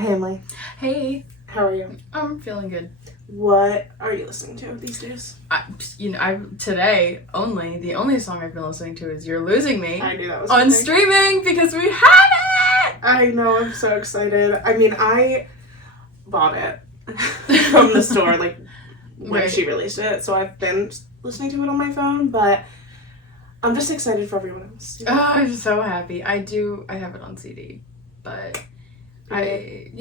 Hey, Emily. Hey, How are you? I'm feeling good. What are you listening to these days? Today only the only song I've been listening to is "You're Losing Me" I knew that was on coming. streaming because we have it. I know, I'm so excited. I mean, I bought it from the store, like, when Right. she released it, so I've been listening to it on my phone, but I'm just excited for everyone else. Oh, I'm so happy. I have it on CD, but I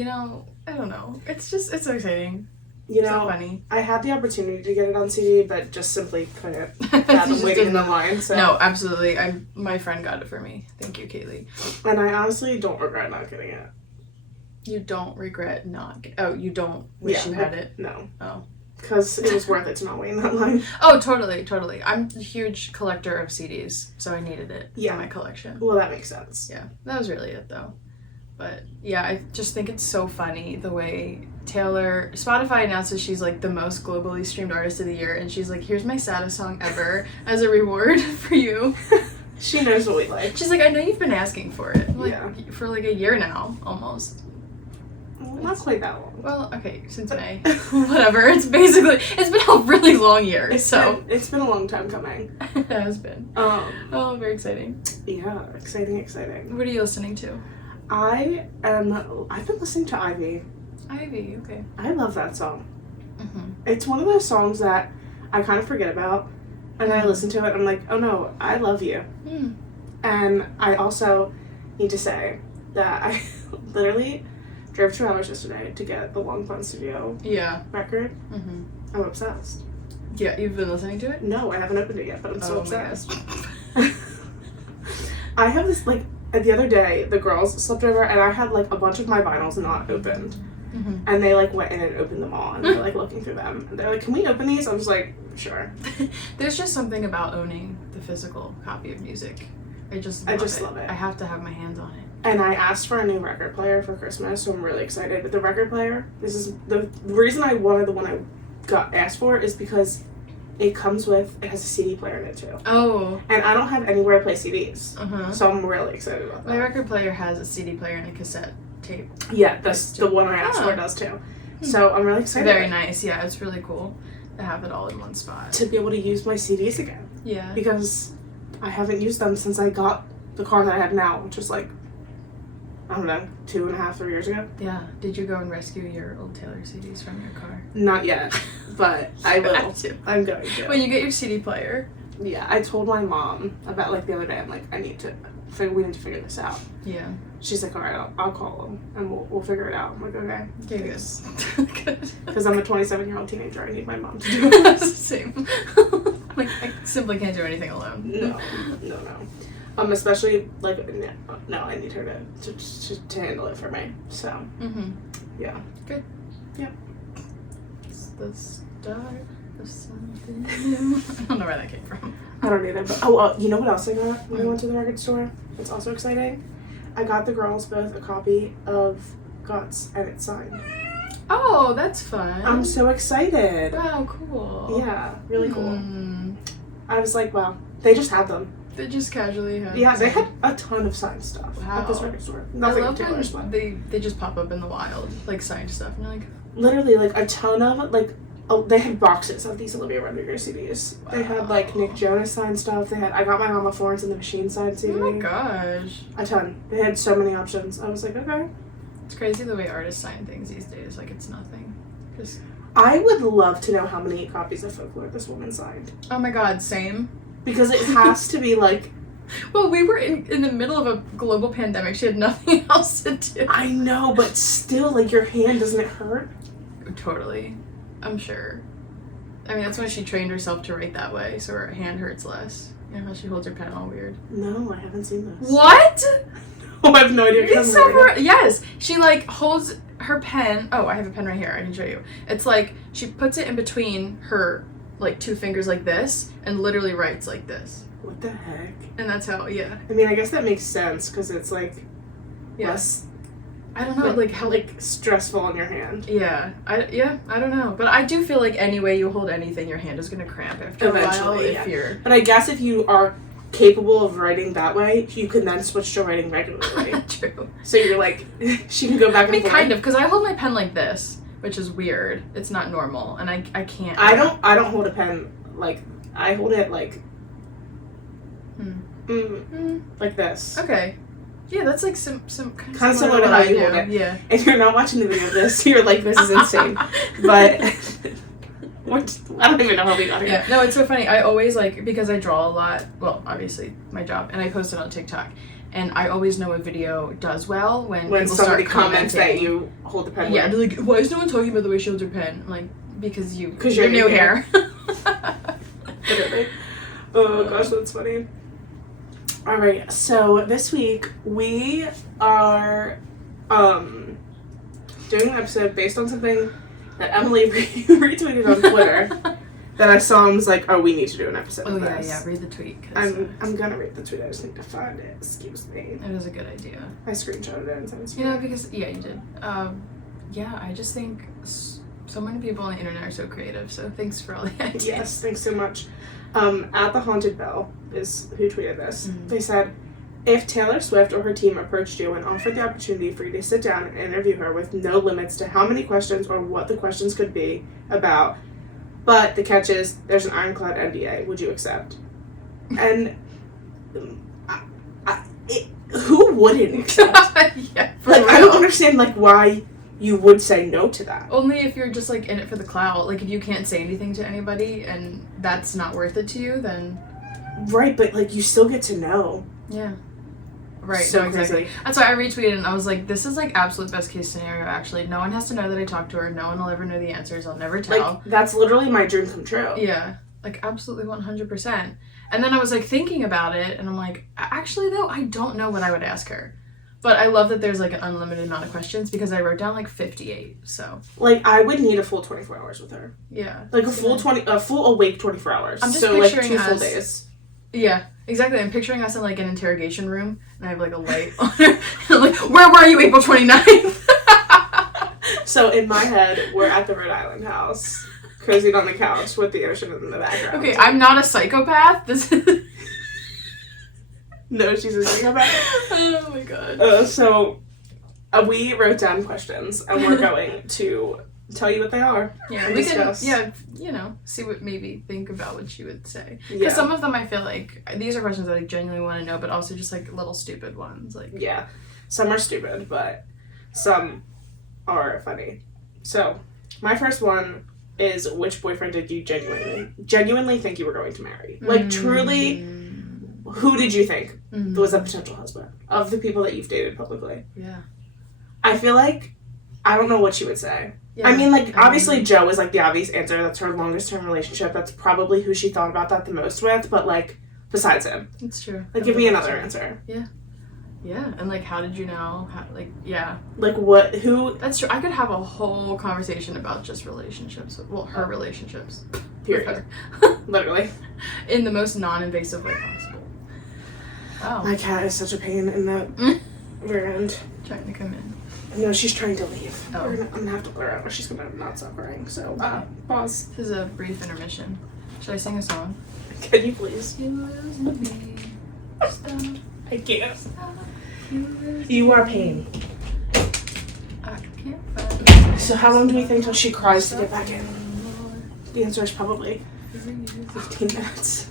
don't know. It's so exciting. You So know, funny. I had the opportunity to get it on CD, but just simply couldn't You fathom just waiting in the didn't- line, so. No, absolutely. My friend got it for me. Thank you, Kaylee. And I honestly don't regret not getting it. You don't regret not. You don't wish you had it. No. Oh. Because it was worth it to not wait in that line. Oh, totally. I'm a huge collector of CDs, so I needed it Yeah. for my collection. Well, that makes sense. Yeah, that was really it though. But yeah, I just think it's so funny the way Spotify announces she's like the most globally streamed artist of the year, and she's like, here's my saddest song ever as a reward for you. She knows what we like. She's like, I know you've been asking for it Yeah. for like a year now, almost. Well, not quite that long. Well, okay, since May. Whatever, it's been a really long year, so. It's been a long time coming. It has been. Oh, very exciting. Yeah, exciting. What are you listening to? I've been listening to Ivy. Ivy, okay. I love that song. Mm-hmm. It's one of those songs that I kind of forget about, and I listen to it, I'm like, oh no, I love you. Mm. And I also need to say that I literally drove 2 hours yesterday to get the Long Pond Studio record. Mm-hmm. I'm obsessed. Yeah, you've been listening to it? No, I haven't opened it yet, but I'm so Oh my obsessed. I have this, like, the other day, the girls slept over, and I had, like, a bunch of my vinyls not opened. Mm-hmm. And they, like, went in and opened them all, and they're, like, looking through them. And they're like, can we open these? I was like, sure. There's just something about owning the physical copy of music. I just love it. I have to have my hands on it. And I asked for a new record player for Christmas, so I'm really excited. But the record player, this is the reason I wanted the one I asked for is because it has a CD player in it too. Oh. And I don't have anywhere to play CDs. Uh-huh. So I'm really excited about that. My record player has a CD player and a cassette tape. Yeah, that's the one I asked for does too. So I'm really excited. Very nice. Yeah, it's really cool to have it all in one spot. To be able to use my CDs again. Yeah. Because I haven't used them since I got the car that I have now, which is like, I don't know, 2.5, 3 years ago. Yeah. Did you go and rescue your old Taylor CDs from your car? Not yet, but I will. Have to. I'm going to. When you get your CD player. Yeah, I told my mom about, like, the other day, I'm like, we need to figure this out. Yeah. She's like, all right, I'll call them, and we'll figure it out. I'm like, okay. Okay, good. Because I'm a 27-year-old teenager, I need my mom to do it. Same. Like, I simply can't do anything alone. No. Especially, like, no, I need her to handle it for me, so. Mm-hmm. Yeah. Good. Yep. It's the start of something new. I don't know where that came from. I don't either, but you know what else I got when I went to the record store? It's also exciting. I got the girls both a copy of Guts, and it's signed. Oh, that's fun. I'm so excited. Wow, cool. Yeah, really cool. Mm. I was like, wow, they just had them. They just casually had. Yeah, they had a ton of signed stuff at this record store. Nothing I love particular, when but they just pop up in the wild, like signed stuff, and you're like, literally, like, a ton of, like, they had boxes of these Olivia Rodrigo CDs. Wow. They had, like, Nick Jonas signed stuff. I got my Mama Florence and the Machine signed CD. oh my gosh. A ton. They had so many options. I was like, okay. It's crazy the way artists sign things these days. Like, it's nothing. Just. I would love to know how many copies of Folklore this woman signed. Oh my god, same. Because it has to be, like... Well, we were in the middle of a global pandemic. She had nothing else to do. I know, but still, like, your hand, doesn't it hurt? Totally. I'm sure. I mean, that's why she trained herself to write that way, so her hand hurts less. You know how she holds her pen all weird. No, I haven't seen this. What? Oh, I have no idea. It's so yes. She, like, holds her pen. Oh, I have a pen right here. I can show you. It's like she puts it in between her, like, 2 fingers like this and literally writes like this. What the heck? And that's how, yeah. I mean, I guess that makes sense because it's, like, Yeah. less... I don't know, like, how, like... stressful on your hand. Yeah. I don't know. But I do feel like any way you hold anything, your hand is going to cramp after a while if you're... But I guess if you are capable of writing that way, you can then switch to writing regularly. True. So you're like, she can go back and forth. Kind of, because I hold my pen like this, which is weird. It's not normal, and I can't. I don't hold a pen like, I hold it like, like this. Okay. Yeah, that's like some kind of similar to how you hold it. Yeah. If you're not watching the video of this, you're like, this is insane. But I don't even know how we got here. Yeah. No, it's so funny. I always like, because I draw a lot. Well, obviously my job, and I post it on TikTok. And I always know a video does well when people somebody start comments that you hold the pen. Yeah, they're like, why is no one talking about the way she holds her pen? I'm like, because you're new hair. Literally. Oh gosh, that's funny. All right, so this week we are doing an episode based on something that Emily retweeted on Twitter that I saw and was like, oh, we need to do an episode of this. Yeah, read the tweet. I'm gonna read the tweet, I just need to find it. Excuse me. It was a good idea. I screenshotted it and sent it to you. You know, because, yeah, you did. Yeah, I just think so many people on the internet are so creative, so thanks for all the ideas. Yes, thanks so much. At the Haunted Bell is who tweeted this. They said, if Taylor Swift or her team approached you and offered the opportunity for you to sit down and interview her with no limits to how many questions or what the questions could be about, but the catch is there's an ironclad NDA, would you accept? And who wouldn't accept? Yeah, I don't understand why you would say no to that. Only if you're just in it for the clout. Like, if you can't say anything to anybody and that's not worth it to you, then right. But you still get to know. Yeah. Right. So no, exactly. crazy. That's why I retweeted and I was like, this is absolute best case scenario. Actually, no one has to know that I talked to her. No one will ever know the answers. I'll never tell. That's literally my dream come true. Yeah. Absolutely 100%. And then I was thinking about it and I'm like, actually though, I don't know what I would ask her. But I love that there's an unlimited amount of questions because I wrote down 58. So I would need a full 24 hours with her. Yeah. A full awake 24 hours. I'm just so picturing 2 full days. Yeah, exactly. I'm picturing us in an interrogation room and I have a light on her. I'm like, where were you April 29th? So in my head, we're at the Rhode Island house, cozied on the couch with the ocean in the background. Okay, I'm not a psychopath. This is No, she's a psychopath. Oh my god. So we wrote down questions and we're going to tell you what they are. Yeah, we discuss. Can, see what think about what she would say. Because some of them I feel these are questions that I genuinely want to know, but also just little stupid ones. Yeah, some are stupid, but some are funny. So my first one is, which boyfriend did you genuinely think you were going to marry? Truly, who did you think was a potential husband of the people that you've dated publicly? Yeah. I feel I don't know what she would say. Yeah. I mean, obviously Joe is the obvious answer. That's her longest term relationship. That's probably who she thought about that the most with. But besides him, it's true. Give me another answer. Yeah. Yeah, and how did you know? Yeah. What? Who? That's true. I could have a whole conversation about just relationships. Well, her relationships. Period. Literally. In the most non-invasive way possible. Oh. My cat is such a pain in the rear end. Trying to come in. No, she's trying to leave. Oh. I'm gonna have to let her out or she's gonna not stop crying. So, pause. This is a brief intermission. Should I sing a song? Can you please? You lose me. Stop. I can't. Stop. You are pain. I can't find. So how long do we think till she cries to get back in? The answer is probably 15 minutes.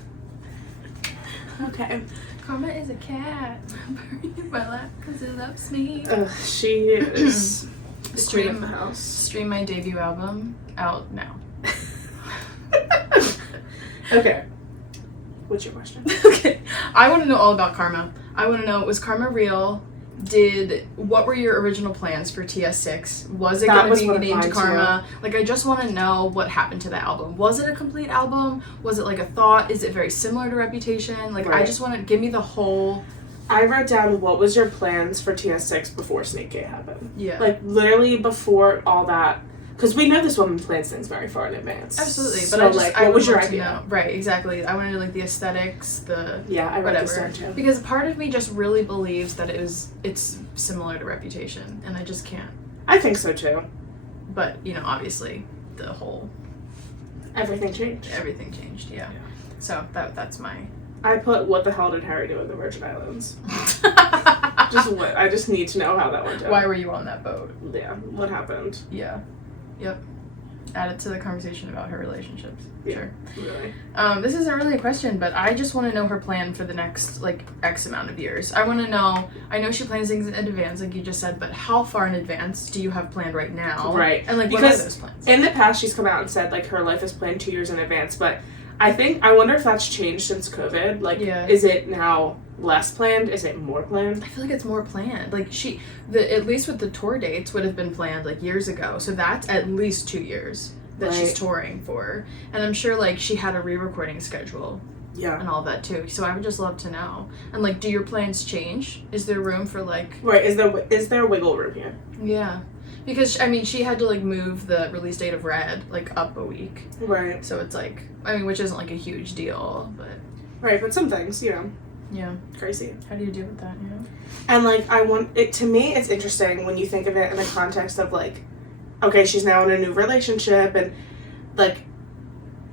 Okay. Karma is a cat. Buried in my lap because it loves me. She is the queen of the house. Stream my debut album out now. Okay. What's your question? Okay. I want to know all about Karma. I want to know, was Karma real? What were your original plans for TS6? Was it going to be named Karma? I just want to know what happened to the album. Was it a complete album? Was it a thought? Is it very similar to Reputation? Right. I just want to give me the whole. I wrote down, what was your plans for TS6 before Snake Gate happened? Yeah. Literally before all that. Because we know this woman plans things very far in advance. Absolutely, but so, what was your idea? Right, exactly. I want to know the aesthetics, I wrote this down too. Because part of me just really believes that it's similar to Reputation, and I just can't. I think so too. But obviously, the whole everything changed. Everything changed, yeah. So that's my I put, what the hell did Harry do in the Virgin Islands? Just what? I just need to know how that went down. Why were you on that boat? Yeah, what happened? Yeah. Yep. Add it to the conversation about her relationships. Yeah, Sure. really. This isn't really a question, but I just want to know her plan for the next, like, X amount of years. I want to know, I know she plans things in advance, like you just said, but how far in advance do you have planned right now? Right. And, like, because what are those plans? In the past, she's come out and said, like, her life is planned 2 years in advance, but I wonder if that's changed since COVID. Like, is it now less planned? Is it more planned? I feel like it's more planned. Like, at least with the tour dates would have been planned, like, years ago. So that's at least 2 years that she's touring for. And I'm sure, like, she had a re-recording schedule. Yeah. And all that, too. So I would just love to know. And, like, do your plans change? Is there room for, like... Right. Is there wiggle room here? Yeah. Because, I mean, she had to, like, move the release date of Red, like, up a week. Right. So it's, like... I mean, which isn't, like, a huge deal, but... Right, but some things, you know. Yeah. Crazy. How do you deal with that, you know? And, like, to me, it's interesting when you think of it in the context of, like, okay, she's now in a new relationship, and, like,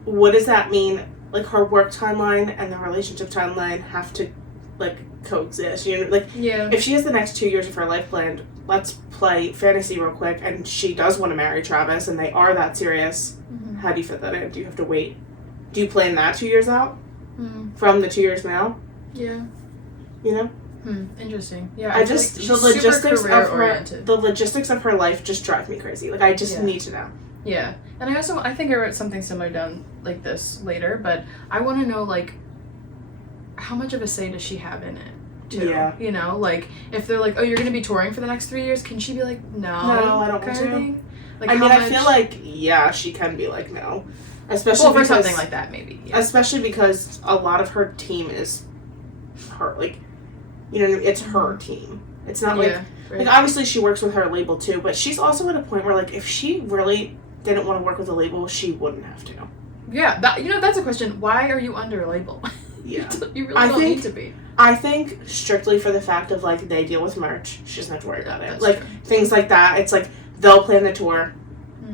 what does that mean? Like, her work timeline and the relationship timeline have to, like, coexist, you know? Like, if she has the next 2 years of her life planned, let's play fantasy real quick, and she does want to marry Travis, and they are that serious, how do you fit that in? Do you have to wait? Do you plan that 2 years out? From the 2 years now? Yeah. You know? Interesting. Yeah. I just the logistics of her life just drive me crazy. Like, I just need to know. Yeah. And I think I wrote something similar down like this later, but I want to know, like, how much of a say does she have in it? Too, yeah. You know, like, if they're like, oh, you're going to be touring for the next 3 years, can she be like, no, I don't want to? Like, I mean, I feel like, yeah, she can be like, no. Especially for something like that, maybe. Yeah. Especially because a lot of her team is her, like, you know, it's her team. It's not like, like, obviously she works with her label too, but she's also at a point where, like, if she really didn't want to work with a label, she wouldn't have to. Yeah, that's a question. Why are you under a label? Yeah. You really don't need to be. I think strictly for the fact of, like, they deal with merch. She doesn't have to worry about it. That's like, true. Things like that. It's like, they'll plan the tour.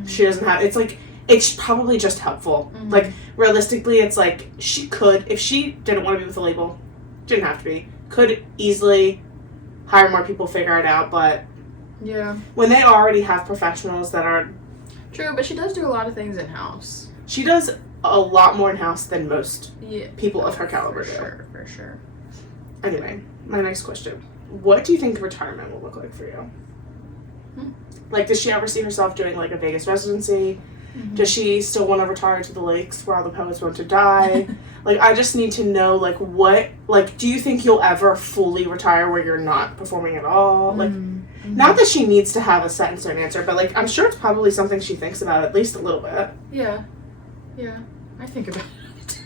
She doesn't have, it's like, it's probably just helpful. Like, realistically, it's like, she could, if she didn't want to be with a label, didn't have to be, could easily hire more people, figure it out, but when they already have professionals that are... True, but she does do a lot of things in-house. She does a lot more in-house than most people of her caliber do. For sure. Anyway, my next question. What do you think retirement will look like for you? Like, does she ever see herself doing, like, a Vegas residency? Does she still want to retire to the lakes where all the poets want to die? Like, I just need to know, like, what... Like, do you think you'll ever fully retire where you're not performing at all? Like, not that she needs to have a set and certain answer, but, like, I'm sure it's probably something she thinks about at least a little bit. Yeah. Yeah. I think about it.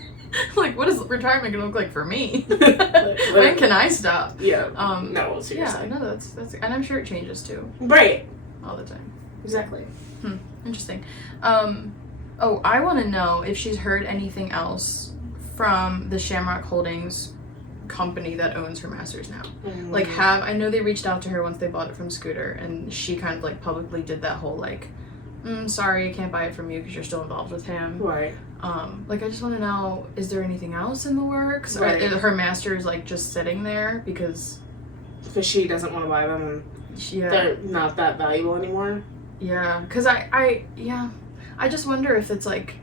Like, what is retirement going to look like for me? When can I stop? Yeah. No, seriously. Yeah, no, that's... And I'm sure it changes, too. Right. All the time. Exactly. Interesting. I want to know if she's heard anything else from the Shamrock Holdings company that owns her masters now. Like, I know they reached out to her once they bought it from Scooter, and she kind of, like, publicly did that whole, like, sorry, I can't buy it from you because you're still involved with him. Right. Like, I just want to know, is there anything else in the works? Right. Or her masters, like, just sitting there because she doesn't want to buy them and they're not that valuable anymore? Yeah, because I just wonder if it's like,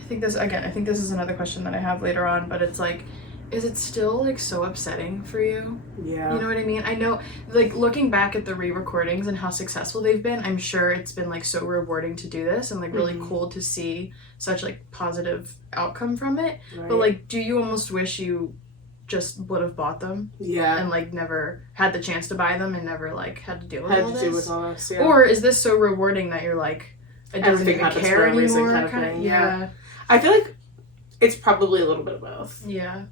I think this is another question that I have later on, but it's like, is it still, like, so upsetting for you? Yeah. You know what I mean? I know, like, looking back at the re-recordings and how successful they've been, I'm sure it's been, like, so rewarding to do this and, like, really cool to see such, like, positive outcome from it. Right. But, like, do you almost wish you just would have bought them? Yeah. And, like, never had the chance to buy them and never, like, had to deal with all this? Yeah. Or is this so rewarding that you're, like, it doesn't even care anymore? Kind of, yeah. I feel like it's probably a little bit of both. Yeah.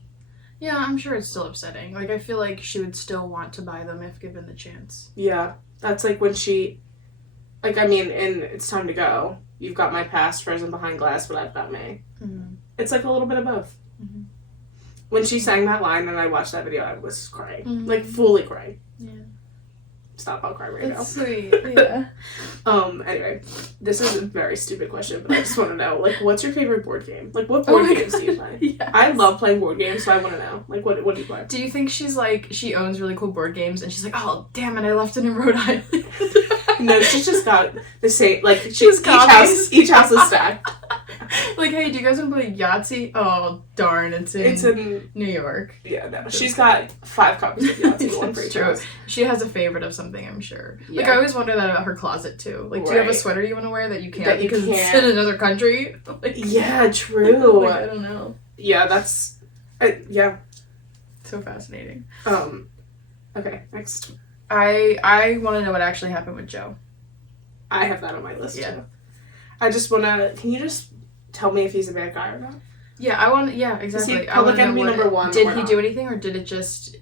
Yeah, I'm sure it's still upsetting. Like, I feel like she would still want to buy them if given the chance. Yeah. That's like when she... Like, I mean, in It's Time to Go, you've got my past frozen behind glass, but I've got May. It's like a little bit of both. When she sang that line and I watched that video, I was crying. Like, fully crying. Yeah. stop, I'll cry right now. That's sweet, yeah. Anyway, this is a very stupid question, but I just want to know, like, what's your favorite board game? Like, what board games do you play? Yes. I love playing board games, so I want to know. Like, what do you play? Do you think she's like, she owns really cool board games and she's like, oh, damn it, I left it in Rhode Island? No, she's just got the same, like, She's each house is stacked. Like, hey, do you guys want to play Yahtzee? Oh, darn, it's in New York. Yeah, no. She's got 5 copies of Yahtzee, one for each house. She has a favorite of something, I'm sure. Yeah. Like, I always wonder that about her closet, too. Like, do you have a sweater you want to wear that you can't because it's in another country? Like, yeah, true. Like, I don't know. Yeah, that's... yeah. So fascinating. Okay, next. I want to know what actually happened with Joe. I have that on my list, too. I just want to... Can you just tell me if he's a bad guy or not? Yeah, I want... Yeah, exactly. Is he public enemy number 1? Did he do anything, or did it just...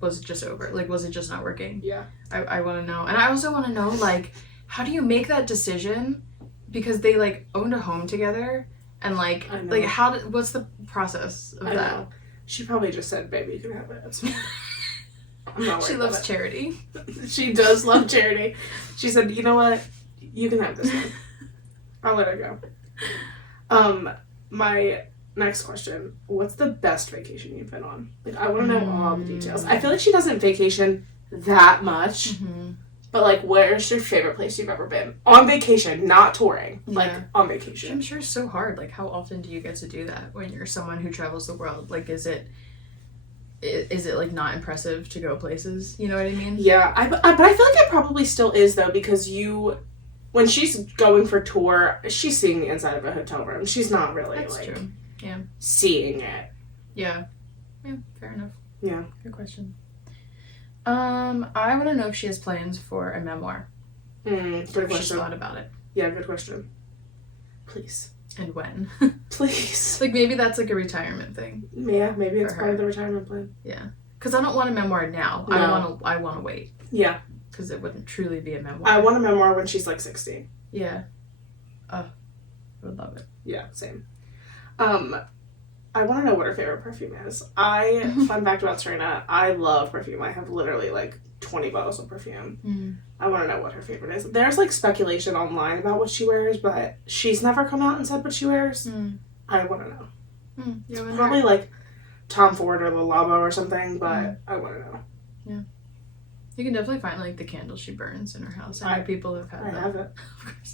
was it just over? Like, was it just not working? Yeah. I want to know. And I also want to know, like, how do you make that decision? Because they, like, owned a home together. And, like, what's the process of that? Know. She probably just said, baby, you can have it. I'm not worried She loves about charity. She does love charity. She said, you know what? You can have this one. I'll let her go. My next question. What's the best vacation you've been on? Like, I want to know all the details. I feel like she doesn't vacation that much. Mm-hmm. But, like, where's your favorite place you've ever been? On vacation, not touring. Yeah. Like, on vacation. I'm sure it's so hard. Like, how often do you get to do that when you're someone who travels the world? Like, is it like not impressive to go places? You know what I mean? Yeah, but I feel like it probably still is though, because when she's going for tour, she's seeing the inside of a hotel room. She's not really true. Yeah, seeing it. Yeah, fair enough. Yeah, good question. I want to know if she has plans for a memoir. Good question. She's thought about it. Yeah, good question. Please. And when? Please. Like, maybe that's like a retirement thing. Yeah, maybe it's part of the retirement plan. Yeah. Because I don't want a memoir now. No. I want to wait. Yeah. Because it wouldn't truly be a memoir. I want a memoir when she's like 60. Yeah. I would love it. Yeah, same. I want to know what her favorite perfume is. Fun fact about Serena, I love perfume. I have literally like 20 bottles of perfume. Mm. I want to know what her favorite is. There's like speculation online about what she wears, but she's never come out and said what she wears. Mm. I want to know. It's probably like Tom Ford or Le Labo or something, but I want to know. Yeah. You can definitely find like the candles she burns in her house. I know people have had that. I have it.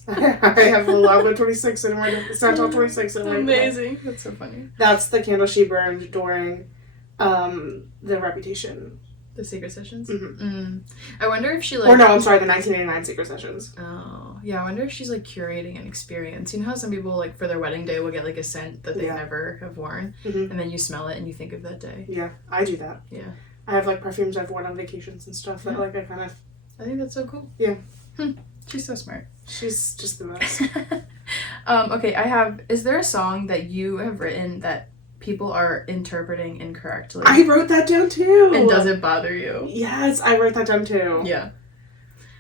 I have a Labo 26 in my Santal 26 in my Amazing. That's so funny. That's the candle she burned during the Reputation. The Secret Sessions? Mm-hmm. I wonder if she like... Or no, I'm sorry, the 1989 Secret Sessions. Oh. Yeah, I wonder if she's like curating an experience. You know how some people like for their wedding day will get like a scent that they never have worn? Mm-hmm. And then you smell it and you think of that day. Yeah, I do that. Yeah. I have like perfumes I've worn on vacations and stuff that like I think that's so cool. Yeah. She's so smart. She's just the best. Okay, is there a song that you have written that people are interpreting incorrectly? I wrote that down too. And does it bother you? Yes, I wrote that down too. Yeah.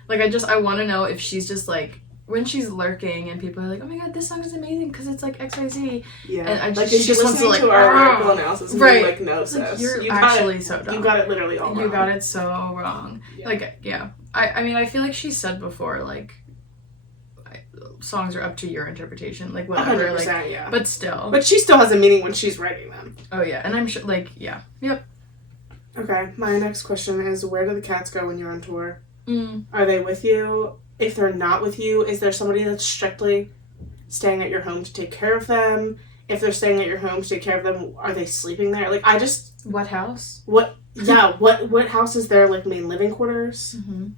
Like I want to know if she's just like, when she's lurking and people are like, oh my god, this song is amazing because it's like XYZ. Yeah. And I just, like, she just wants to like, our lyrical analysis and right. Like, no, sis. Like, you're actually so dumb. You got it literally all wrong. You got it so wrong. Yeah. Like, yeah. I mean, I feel like she said before, like, songs are up to your interpretation. Like, whatever. 100%, like, yeah. But still. But she still has a meaning when she's writing them. Oh, yeah. And I'm sure, like, yeah. Yep. Okay. My next question is, where do the cats go when you're on tour? Mm. Are they with you? If they're not with you, is there somebody that's strictly staying at your home to take care of them? If they're staying at your home to take care of them, are they sleeping there? Like, I just... What house? What house is their, like, main living quarters? Mm-hmm.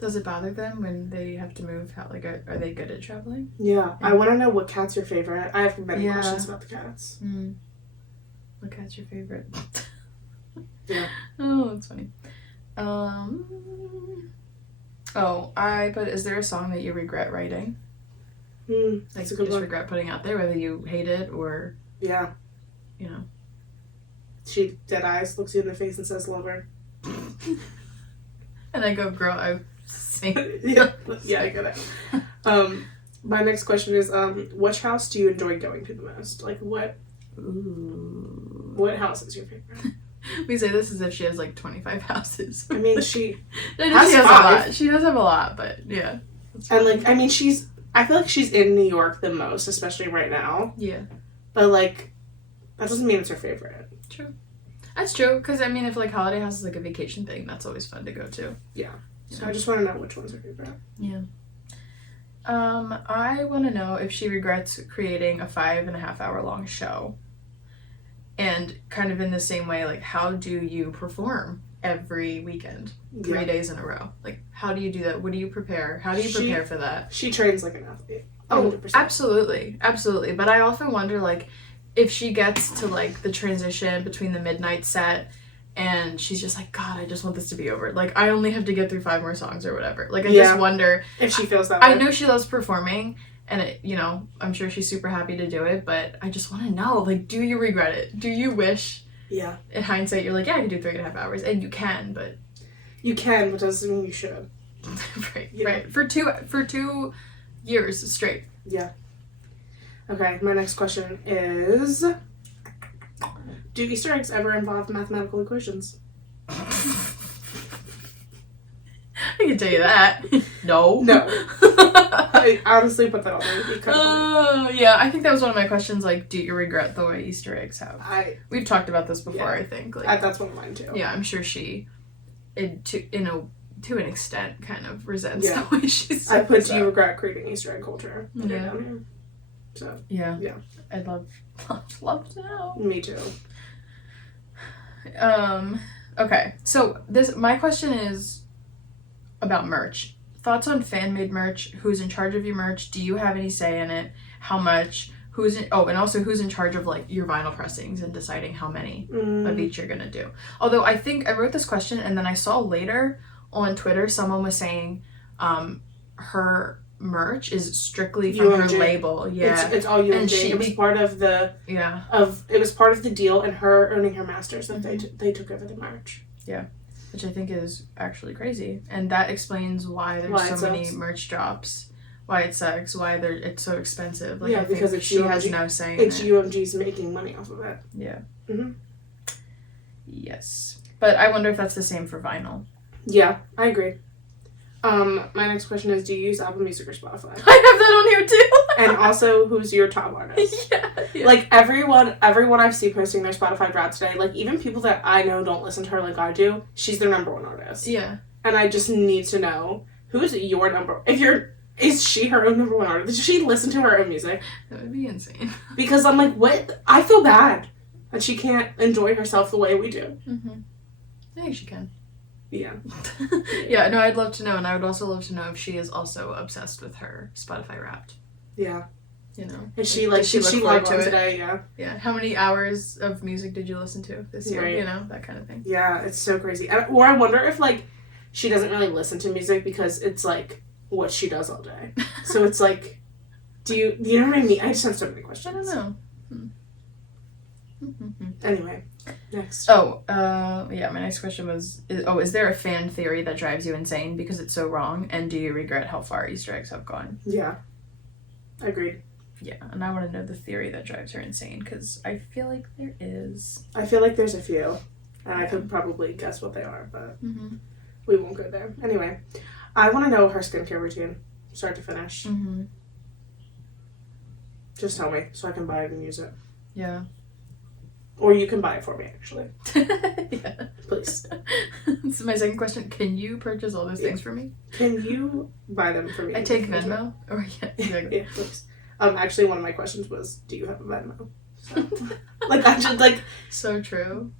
Does it bother them when they have to move? How, like, are they good at traveling? Yeah. I want to know what cat's your favorite. I have many questions about the cats. Mm. What cat's your favorite? Yeah. Oh, that's funny. But is there a song that you regret writing? Like, you just regret putting out there, whether you hate it or... Yeah. You know. She dead eyes, looks you in the face and says, love her. And I go, girl, I sing. Yeah, I get it. My next question is, which house do you enjoy going to the most? Like, what house is your favorite? We say this as if she has like 25 houses. I mean, she has a lot. She does have a lot, but yeah. And like, I mean, I feel like she's in New York the most, especially right now. Yeah. But like, that doesn't mean it's her favorite. True. That's true, because I mean, if like Holiday House is like a vacation thing, that's always fun to go to. Yeah. So I just want to know which one's her favorite. Yeah. I want to know if she regrets creating a 5.5 hour long show. And kind of in the same way, like, how do you perform every weekend, 3 days in a row? Like, how do you do that? What do you prepare? How do you prepare for that? She trains like an athlete. 100%. Oh, absolutely. Absolutely. But I often wonder, like, if she gets to, like, the transition between the midnight set and she's just like, God, I just want this to be over. Like, I only have to get through 5 more songs or whatever. Like, I just wonder if she feels that way. I know she loves performing, and it, you know, I'm sure she's super happy to do it, but I just want to know, like, do you regret it? Do you wish, in hindsight, you're like, yeah, I can do 3.5 hours, and you can, but... You can, but doesn't mean you should. Right. For 2 years straight. Yeah. Okay, my next question is... Do Easter eggs ever involve mathematical equations? I can tell you that. No. I honestly put that on there. Yeah, I think that was one of my questions, like, do you regret the way Easter eggs have? We've talked about this before, I think. Like, that's one of mine, too. Yeah, I'm sure she, to an extent, kind of resents the way she's I put, do you regret creating Easter egg culture? Yeah. So, yeah. I'd love to know. Me too. Okay, so my question is about merch. Thoughts on fan-made merch? Who's in charge of your merch? Do you have any say in it? How much? And also who's in charge of like your vinyl pressings and deciding how many of each you're gonna do? Although I think I wrote this question and then I saw later on Twitter someone was saying her merch is strictly from her label. Yeah, it's all UMG. It was part of the it was part of the deal and her earning her masters that they took over the merch. Yeah. Which I think is actually crazy. And that explains why there's so many merch drops, why it sucks, why it's so expensive. Like, I because think she has no say in it. It's UMG's making money off of it. Yeah. Mm-hmm. Yes. But I wonder if that's the same for vinyl. Yeah, I agree. My next question is, do you use Apple Music or Spotify? I have that on here too. And also, who's your top artist? Yeah. Like, everyone I've seen posting their Spotify Wrapped today, like, even people that I know don't listen to her like I do, she's their number one artist. Yeah. And I just need to know, who's your is she her own number one artist? Does she listen to her own music? That would be insane. Because I'm like, what? I feel bad that she can't enjoy herself the way we do. Mm-hmm. I think she can. Yeah. Yeah, no, I'd love to know, and I would also love to know if she is also obsessed with her Spotify Wrapped. Yeah. You know? Is she like, did she log on today? Yeah. Yeah. How many hours of music did you listen to this year? Right. You know, that kind of thing. Yeah, it's so crazy. Or I wonder if, like, she doesn't really listen to music because it's, like, what she does all day. So it's like, do you know what I mean? I just have so many questions. I don't know. Anyway, next. My next question was, is there a fan theory that drives you insane because it's so wrong, and do you regret how far Easter eggs have gone? Yeah, agreed. Yeah, and I want to know the theory that drives her insane, because I feel like there is. I feel like there's a few, and I could probably guess what they are, but we won't go there. Anyway, I want to know her skincare routine, start to finish. Mm-hmm. Just tell me, so I can buy it and use it. Yeah. Or you can buy it for me, actually. Yeah. Please. This is my second question. Can you purchase all those things for me? Can you buy them for me? I take Venmo? Or exactly. Yeah, please. Actually, one of my questions was, do you have a Venmo? So, like, I just, like... So true.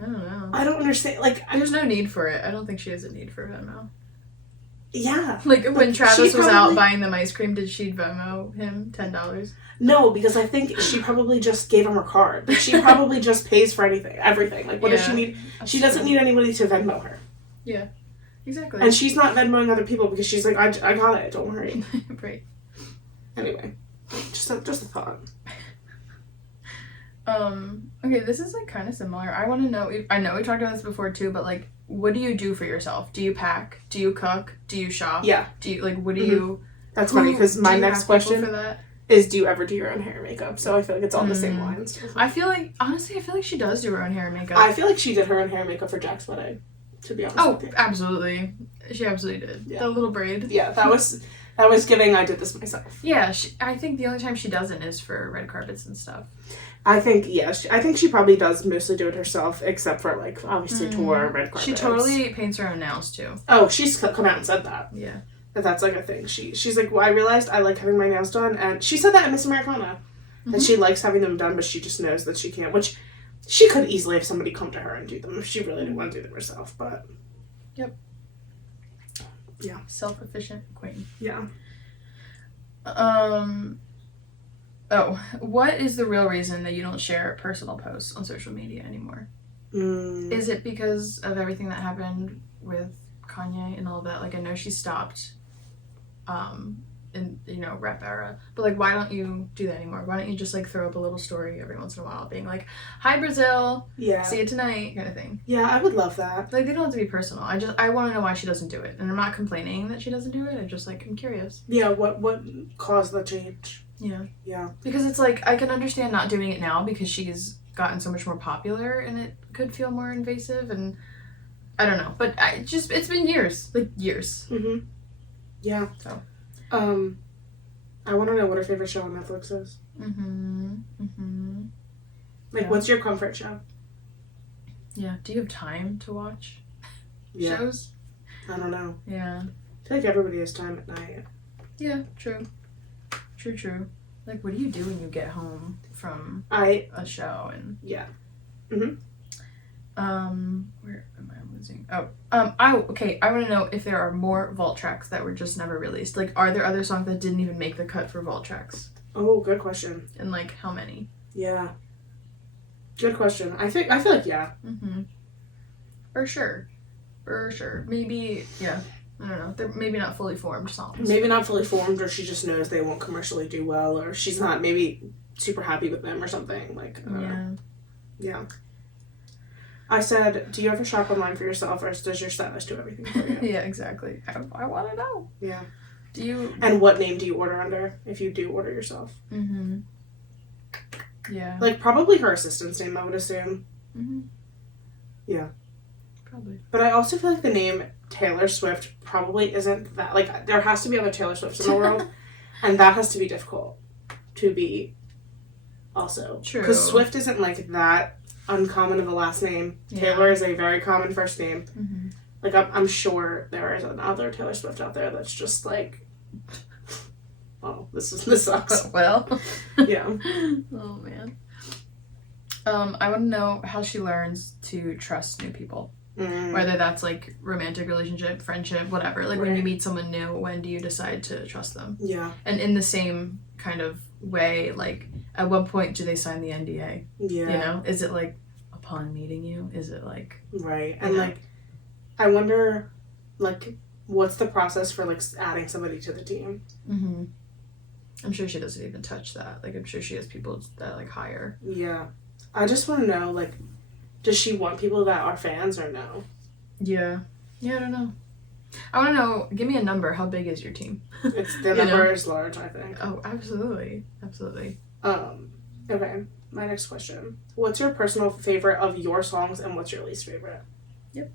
I don't know. I don't understand, like... There's no need for it. I don't think she has a need for Venmo. Yeah. Like, when Travis was out buying them ice cream, did she Venmo him $10? No, because I think she probably just gave him her card. Like, she probably just pays for everything. Like, what does she need? She doesn't need anybody to Venmo her. Yeah, exactly. And she's not Venmoing other people because she's like, I got it, don't worry. Right. Anyway, just a thought. Okay, this is, like, kind of similar. I want to know, I know we talked about this before, too, but, like, what do you do for yourself? Do you pack? Do you cook? Do you shop? Yeah. Do you, like, what do you... That's funny, because my next question is do you ever do your own hair and makeup? So I feel like it's all the same lines. I feel like she does do her own hair and makeup. I feel like she did her own hair and makeup for Jack's wedding, to be honest with you. Absolutely. She absolutely did. Yeah. The little braid. Yeah, that was giving I did this myself. Yeah, I think the only time she doesn't is for red carpets and stuff. I think she probably does mostly do it herself, except for, like, obviously tour, red carpets. She totally paints her own nails, too. Oh, she's come out and said that. Yeah. That's, like, a thing. She's like, well, I realized I like having my nails done, and she said that at Miss Americana. That she likes having them done, but she just knows that she can't, which she could easily have somebody come to her and do them if she really didn't want to do them herself, but... Yep. Yeah. Self-efficient queen. Yeah. What is the real reason that you don't share personal posts on social media anymore? Is it because of everything that happened with Kanye and all of that? Like, I know she stopped in, rap era, but, like, why don't you do that anymore? Why don't you just, like, throw up a little story every once in a while being like, hi Brazil, see you tonight, kind of thing? Yeah, I would love that. Like, they don't have to be personal. I want to know why she doesn't do it, and I'm not complaining that she doesn't do it. I'm curious. Yeah, what caused the change? Yeah. Because it's like, I can understand not doing it now because she's gotten so much more popular and it could feel more invasive, and I don't know. But it's been years. Like, years. Mm-hmm. Yeah. So. I want to know what her favorite show on Netflix is. Like, what's your comfort show? Yeah. Do you have time to watch shows? I don't know. Yeah. I feel like everybody has time at night. Yeah, true. True. Like, what do you do when you get home from a show? And yeah. Where am I losing? I want to know if there are more vault tracks that were just never released. Like, are there other songs that didn't even make the cut for vault tracks? Oh, good question. And, like, how many? Yeah. Good question. I feel like yeah. For sure. Maybe, yeah. I don't know. They're maybe not fully formed songs. Maybe not fully formed, or she just knows they won't commercially do well, or she's not maybe super happy with them or something. Like, I don't know. Yeah. I said, do you ever shop online for yourself, or does your stylist do everything for you? Yeah, exactly. I want to know. Yeah. Do you... And what name do you order under, if you do order yourself? Yeah. Like, probably her assistant's name, I would assume. Yeah. Probably. But I also feel like the name Taylor Swift probably isn't that... Like, there has to be other Taylor Swifts in the world, and that has to be difficult to be also. True. Because Swift isn't, like, that uncommon of a last name. Yeah. Taylor is a very common first name. Like, I'm sure there is another Taylor Swift out there that's just, like... Oh, this sucks. Well. Yeah. Oh, man. I want to know how she learns to trust new people. Whether that's, like, romantic relationship, friendship, whatever. Like, when you meet someone new, when do you decide to trust them? Yeah. And in the same kind of way, like, at what point do they sign the NDA? Yeah. Is it, like, upon meeting you? Is it, like... Right. And, like, I wonder, like, what's the process for, like, adding somebody to the team? I'm sure she doesn't even touch that. Like, I'm sure she has people that, like, hire. Yeah. I just want to know, like, does she want people that are fans or no? Yeah, I don't know. I want to know, give me a number. How big is your team? The number is large, I think. Oh, absolutely. Okay. My next question. What's your personal favorite of your songs, and what's your least favorite? Yep.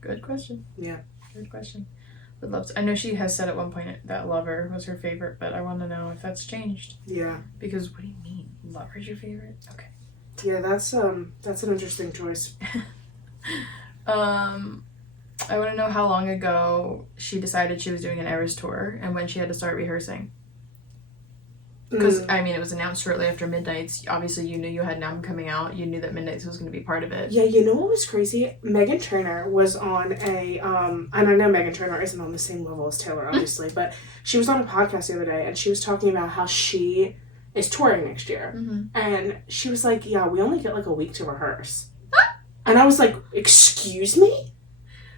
Good question. Yeah. Good question. Would love to. I know she has said at one point that Lover was her favorite, but I want to know if that's changed. Yeah. Because what do you mean? Lover's your favorite? Okay. Yeah, that's an interesting choice. I want to know how long ago she decided she was doing an Eras tour and when she had to start rehearsing. Because, I mean, it was announced shortly after Midnights. Obviously, you knew you had an album coming out. You knew that Midnights was going to be part of it. Yeah, you know what was crazy? Meghan Trainor was on a, and I know Meghan Trainor isn't on the same level as Taylor, obviously, but she was on a podcast the other day, and she was talking about how she is touring next year. And she was like, yeah, we only get, like, a week to rehearse. And I was like, excuse me?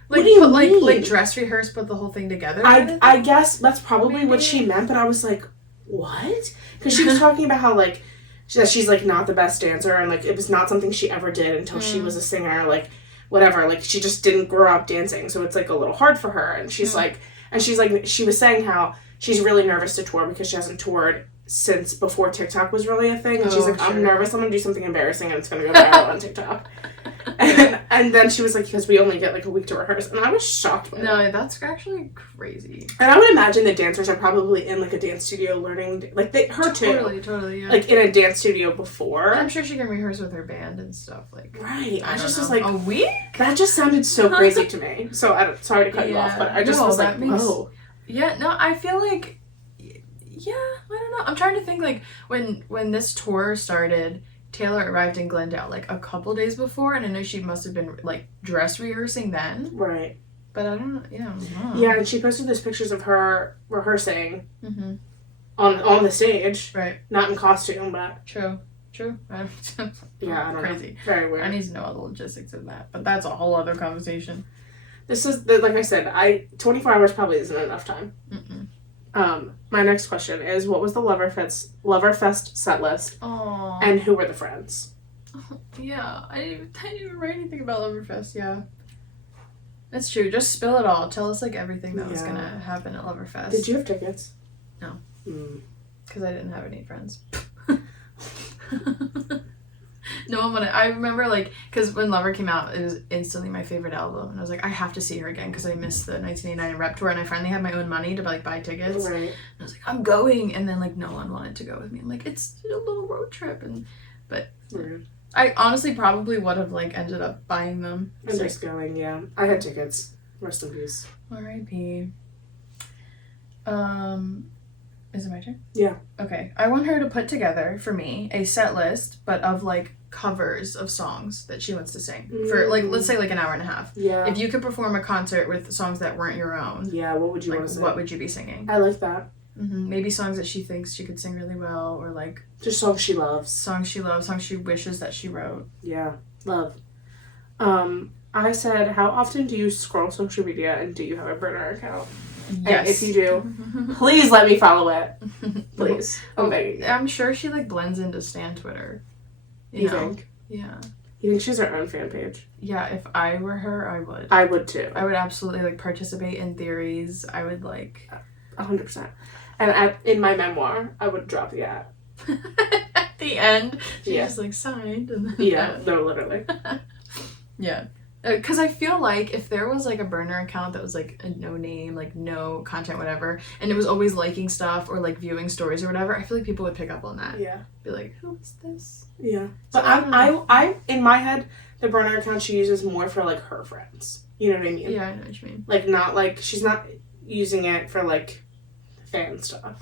Like, what do you mean? Like dress rehearse, put the whole thing together? I guess that's probably what she meant, but I was like, what? Because she was talking about how, like, she's, like, not the best dancer, and, like, it was not something she ever did until she was a singer, like, whatever. Like, she just didn't grow up dancing, so it's, like, a little hard for her. And she's like, she was saying how she's really nervous to tour because she hasn't toured since before TikTok was really a thing. And she's like, sure. I'm nervous I'm going to do something embarrassing and it's going to go viral on TikTok. And then she was like, because we only get like a week to rehearse. And I was shocked by that. No, that's actually crazy. And I would imagine the dancers are probably in like a dance studio learning, like her too. Totally, yeah. Like in a dance studio before. I'm sure she can rehearse with her band and stuff. Like, right. I just know. was like, a week? That just sounded so crazy to me. So sorry to cut you off, but I just was like, whoa. Yeah, no, I feel like, yeah, I don't know. I'm trying to think, like, when this tour started, Taylor arrived in Glendale, like, a couple days before, and I know she must have been, like, dress rehearsing then. Right. But I don't know, yeah. Yeah, and she posted those pictures of her rehearsing on the stage. Right. Not in costume, but... True. Yeah, I don't crazy. know. Very weird. I need to know all the logistics of that, but that's a whole other conversation. This is, like I said, 24 hours probably isn't enough time. My next question is, what was the Loverfest set list? Aww. And who were the friends? Yeah, I didn't even write anything about Loverfest, yeah. That's true. Just spill it all. Tell us, like, everything that was gonna happen at Loverfest. Did you have tickets? No. Because I didn't have any friends. No one wanted. I remember, like, because when Lover came out, it was instantly my favorite album, and I was like, I have to see her again because I missed the 1989 rep tour, and I finally had my own money to like buy tickets. Right. And I was like, I'm going, and then like no one wanted to go with me. I'm like, it's a little road trip, but I honestly probably would have like ended up buying them. And just going, yeah. I had tickets. Rest in peace. R.I.P. Is it my turn? Yeah. Okay. I want her to put together, for me, a set list, but of, like, covers of songs that she wants to sing. For, like, let's say, like, an hour and a half. Yeah. If you could perform a concert with songs that weren't your own. Yeah, what would you like, want to sing? What would you be singing? I like that. Maybe songs that she thinks she could sing really well, or, like... Just songs she loves. Songs she loves, songs she wishes that she wrote. Yeah. Love. I said, how often do you scroll social media, and do you have a burner account? Yes. And if you do, please let me follow it. Please. I'm begging you. I'm sure she, like, blends into Stan Twitter. You know? Think? Yeah. You think she has her own fan page? Yeah, if I were her, I would. I would, too. I would absolutely, like, participate in theories. I would, like... 100%. And in my memoir, I would drop the at. At the end, she Yeah. just, like, signed. And then Yeah, no, literally. Yeah. Because I feel like if there was, like, a burner account that was, like, a no name, like, no content, whatever, and it was always liking stuff or, like, viewing stories or whatever, I feel like people would pick up on that. Yeah. Be like, who is this? Yeah. But I in my head, the burner account she uses more for, like, her friends. You know what I mean? Yeah, I know what you mean. Like, not, like, she's not using it for, like, fan stuff.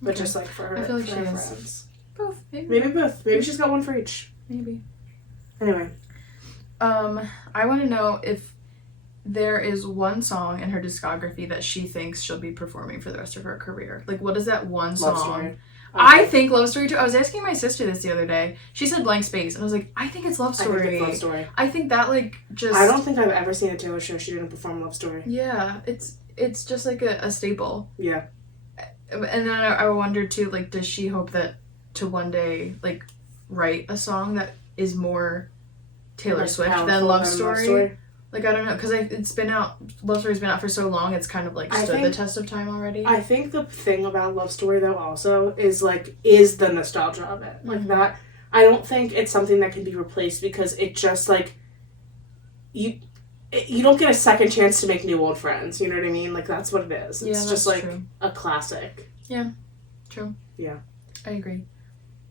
But just, like, for her, I feel like for she her is. friends. Both, maybe. Maybe both. Maybe she's got one for each. Maybe. Anyway. I want to know if there is one song in her discography that she thinks she'll be performing for the rest of her career. Like, what is that one song? Love Story. I think Love Story too. I was asking my sister this the other day. She said Blank Space, and I was like, I think it's Love Story. I think it's Love Story. I think that, like, just... I don't think I've ever seen a Taylor show she didn't perform Love Story. Yeah, it's just, like, a staple. Yeah. And then I wondered, too, like, does she hope that to one day, like, write a song that is more Taylor Like Swift powerful than Love than Story? Like, I don't know, because it's been out, Love Story's been out for so long, it's kind of, like, stood the test of time already. I think the thing about Love Story, though, also, is the nostalgia of it. Like, that, I don't think it's something that can be replaced because it just, like, you don't get a second chance to make new old friends, you know what I mean? Like, that's what it is. It's just, like, true. A classic. Yeah, true. Yeah. I agree.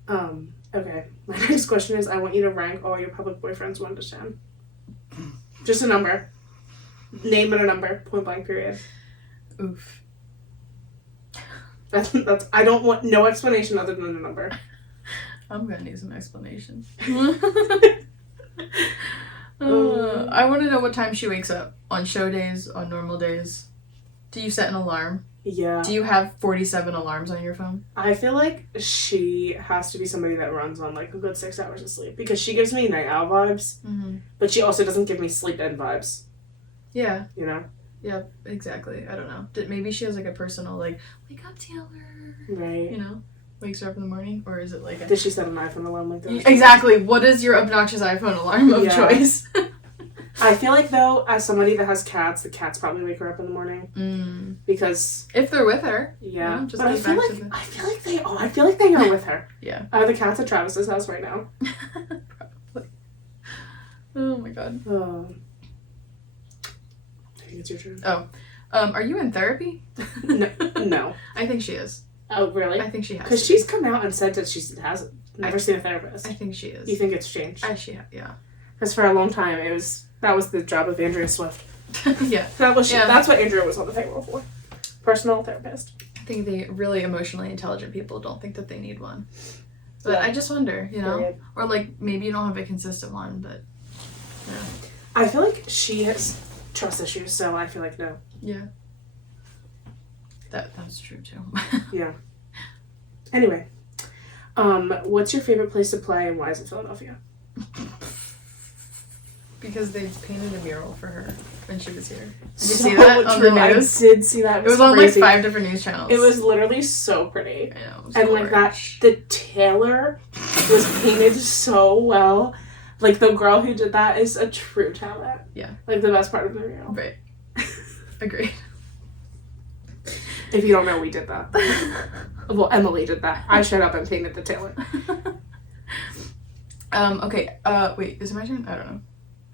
Okay. My next question is, I want you to rank all your public boyfriends 1 to 10. Just a number. Name and a number. Point blank, period. Oof. That's. I don't want no explanation other than a number. I'm gonna need some explanation. I want to know what time she wakes up. On show days, on normal days. Do you set an alarm? Yeah. Do you have 47 alarms on your phone? I feel like she has to be somebody that runs on, like, a good 6 hours of sleep. Because she gives me night owl vibes, but she also doesn't give me sleep-in vibes. Yeah. You know? Yeah, exactly. I don't know. Maybe she has, like, a personal, like, wake up, Taylor. Right. You know? Wakes her up in the morning? Or is it, like, Did she set an iPhone alarm like that? Exactly. What is your obnoxious iPhone alarm of choice? I feel like, though, as somebody that has cats, the cats probably wake her up in the morning. Because... If they're with her. Yeah. Just but I feel like they are. I feel like they are with her. Yeah. The cat's at Travis's house right now. Probably. Oh, my God. I think it's your turn. Oh. Are you in therapy? No. I think she is. Oh, really? I think she has. Because she's come out and said that she hasn't never seen a therapist. I think she is. You think it's changed? Yeah. Because for a long time, that was the job of Andrea Swift. Yeah. That's what Andrea was on the payroll for. Personal therapist. I think the really emotionally intelligent people don't think that they need one. But I just wonder, Period. Or like maybe you don't have a consistent one, but yeah. I feel like she has trust issues, so I feel like no. Yeah. That's true too. Yeah. Anyway, what's your favorite place to play and why is it Philadelphia? Because they painted a mural for her when she was here. Did you see that on true. the news? I did see that. It was on like 5 different news channels. It was literally so pretty. I know. And like that, the tailor was painted so well. Like the girl who did that is a true talent. Yeah. Like the best part of the mural. Right. Agreed. If you don't know, we did that. Well, Emily did that. I showed up and painted the tailor. Okay. Wait, is it my turn? I don't know.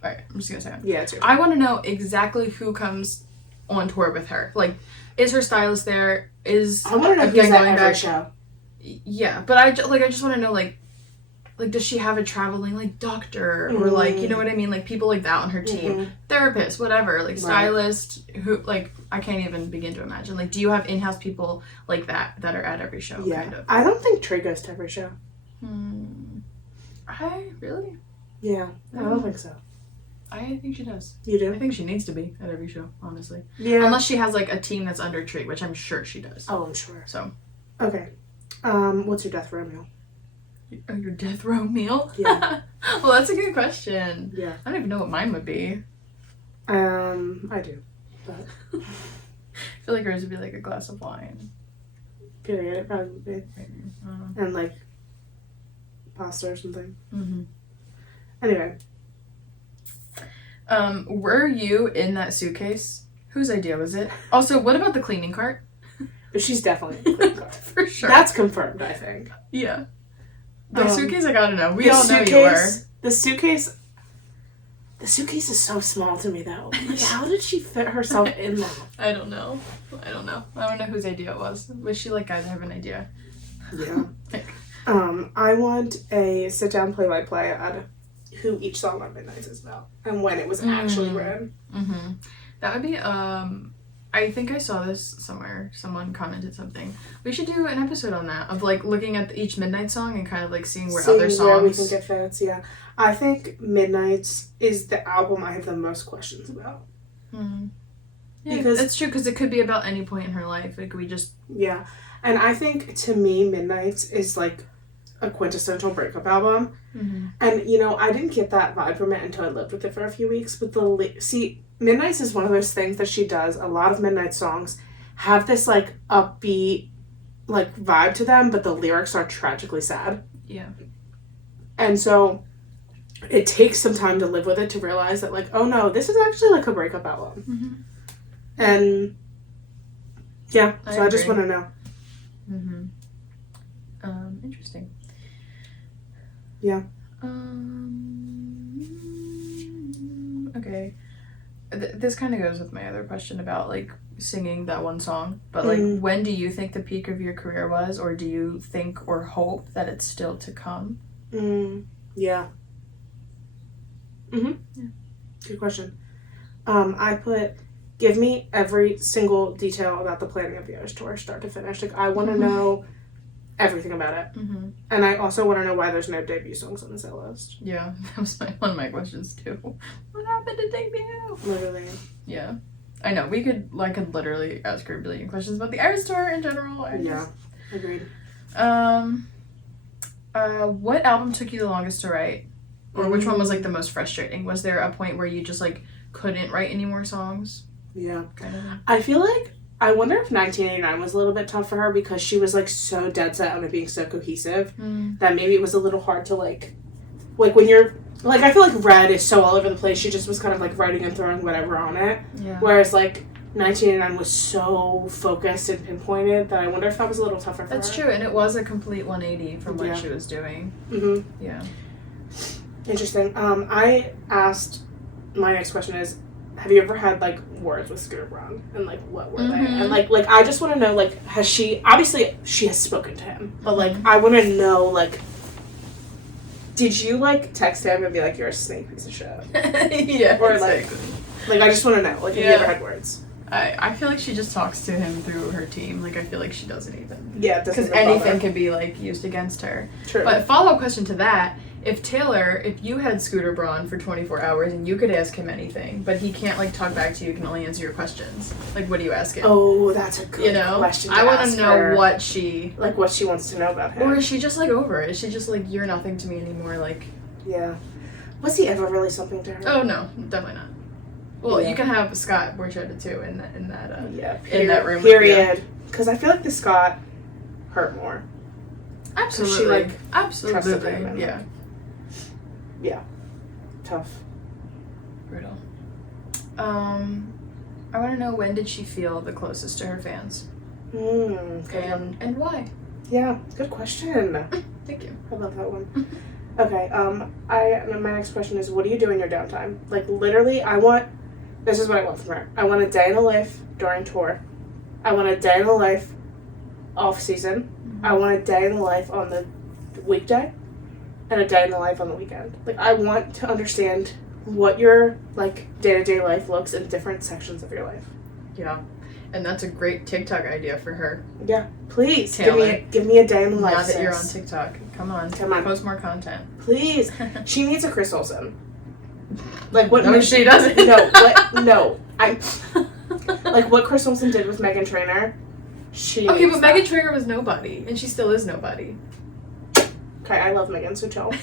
Alright, I'm just gonna say it. Yeah, it's your turn. I want to know exactly who comes on tour with her. Like, is her stylist there? I want to know who's at every show. Yeah, but I just want to know, like, does she have a traveling, like, doctor? Or, like, you know what I mean? Like, people like that on her team. Therapist, whatever. Like, stylist, who, like, I can't even begin to imagine. Like, do you have in-house people like that are at every show, kind of? I don't think Trey goes to every show. Really? Yeah, I don't think so. I think she does. You do? I think she needs to be at every show, honestly. Yeah. Unless she has, like, a team that's under Tree, which I'm sure she does. Oh, I'm sure. So. Okay. What's your death row meal? Oh, your death row meal? Yeah. Well, that's a good question. Yeah. I don't even know what mine would be. I do. But I feel like hers would be, like, a glass of wine. Period. It probably would be. And, like, pasta or something. Mm-hmm. Anyway. Were you in that suitcase? Whose idea was it? Also, what about the cleaning cart? She's definitely in the cleaning cart. For sure. That's confirmed, I think. Yeah. The suitcase, I gotta know. We all know you were. The suitcase is so small to me, though. Like, how did she fit herself in there? I don't know. I don't know whose idea it was. Was she like, guys, I have an idea? Yeah. I want a sit-down play-by-play on who each song on Midnights is about and when it was actually written. Mm-hmm. That would be, I think I saw this somewhere. Someone commented something. We should do an episode on that, of, like, looking at each Midnight song and kind of, like, seeing other songs... where we think it fits, yeah. I think Midnights is the album I have the most questions about. Mm-hmm. Yeah, because it's true, because it could be about any point in her life. Like, we just... Yeah. And I think, to me, Midnights is, like, a quintessential breakup album. Mm-hmm. And, you know, I didn't get that vibe from it until I lived with it for a few weeks. But Midnights is one of those things that she does. A lot of Midnight songs have this, like, upbeat, like, vibe to them, but the lyrics are tragically sad. Yeah. And so it takes some time to live with it to realize that, like, oh no, this is actually, like, a breakup album. Mm-hmm. And, yeah, I just want to know. Mm-hmm. Interesting. Yeah. Okay. This kind of goes with my other question about, like, singing that one song. But, like, when do you think the peak of your career was? Or do you think or hope that it's still to come? Yeah. Mm-hmm. Yeah. Good question. I put, give me every single detail about the planning of the Irish tour, start to finish. Like, I want to know everything about it. Mm-hmm. And I also want to know why there's no debut songs on the set list. Yeah, that was one of my questions too. What happened to debut? Literally. Yeah. I know, I could literally ask her a billion questions about the Irish tour in general. Agreed. What album took you the longest to write? Or which one was, like, the most frustrating? Was there a point where you just, like, couldn't write any more songs? Yeah. Kind of. I feel like, I wonder if 1989 was a little bit tough for her because she was, like, so dead set on it being so cohesive that maybe it was a little hard to, like when you're like, I feel like Red is so all over the place. She just was kind of, like, writing and throwing whatever on it. Yeah. Whereas, like, 1989 was so focused and pinpointed that I wonder if that was a little tougher for her. That's true, and it was a complete 180 from what she was doing. Mm-hmm. Yeah. Interesting. I asked, my next question is, have you ever had, like, words with Scooter Braun? And, like, what were they? And, like, I just want to know, like, has she, obviously, she has spoken to him. But, like, I want to know, like, did you, like, text him and be like, you're a snake piece of shit? Yeah, or, exactly. Like, I just want to know, like, have you ever had words? I feel like she just talks to him through her team. Like, I feel like she doesn't even. Yeah, it doesn't because anything can be, like, used against her. True. But follow-up question to that, if you had Scooter Braun for 24 hours and you could ask him anything, but he can't, like, talk back to you, can only answer your questions, like, what do you ask him? Oh, that's a good question to I want ask to know her. what she... Like, what she wants to know about him. Or is she just, like, over it? Is she just, like, you're nothing to me anymore, like... Yeah. Was he ever really something to her? Oh, no, definitely not. Well, you can have Scott Borchetta, too, in that in that room. Period. Because I feel like the Scott hurt more. Absolutely. She, like, absolutely. trusted him and, Yeah. like, yeah. Tough. Brutal. I want to know, when did she feel the closest to her fans? And why? Yeah, good question. Thank you. I love that one. Okay, my next question is, what do you do in your downtime? Like, literally, this is what I want from her. I want a day in the life during tour. I want a day in the life off season. Mm-hmm. I want a day in the life on the weekday. And a day in the life on the weekend. Like, I want to understand what your, like, day-to-day life looks in different sections of your life. Yeah. And that's a great TikTok idea for her. Yeah. Please, Taylor, give me a day in the life, now that sis. you're on TikTok. Come on. Post more content. Please. She needs a Chris Olsen. Like, what... No, she doesn't. No. Like, what Chris Olsen did with Meghan Trainor, she Okay, but that. Meghan Trainor was nobody. And she still is nobody. Okay, I love Meghan, so chill.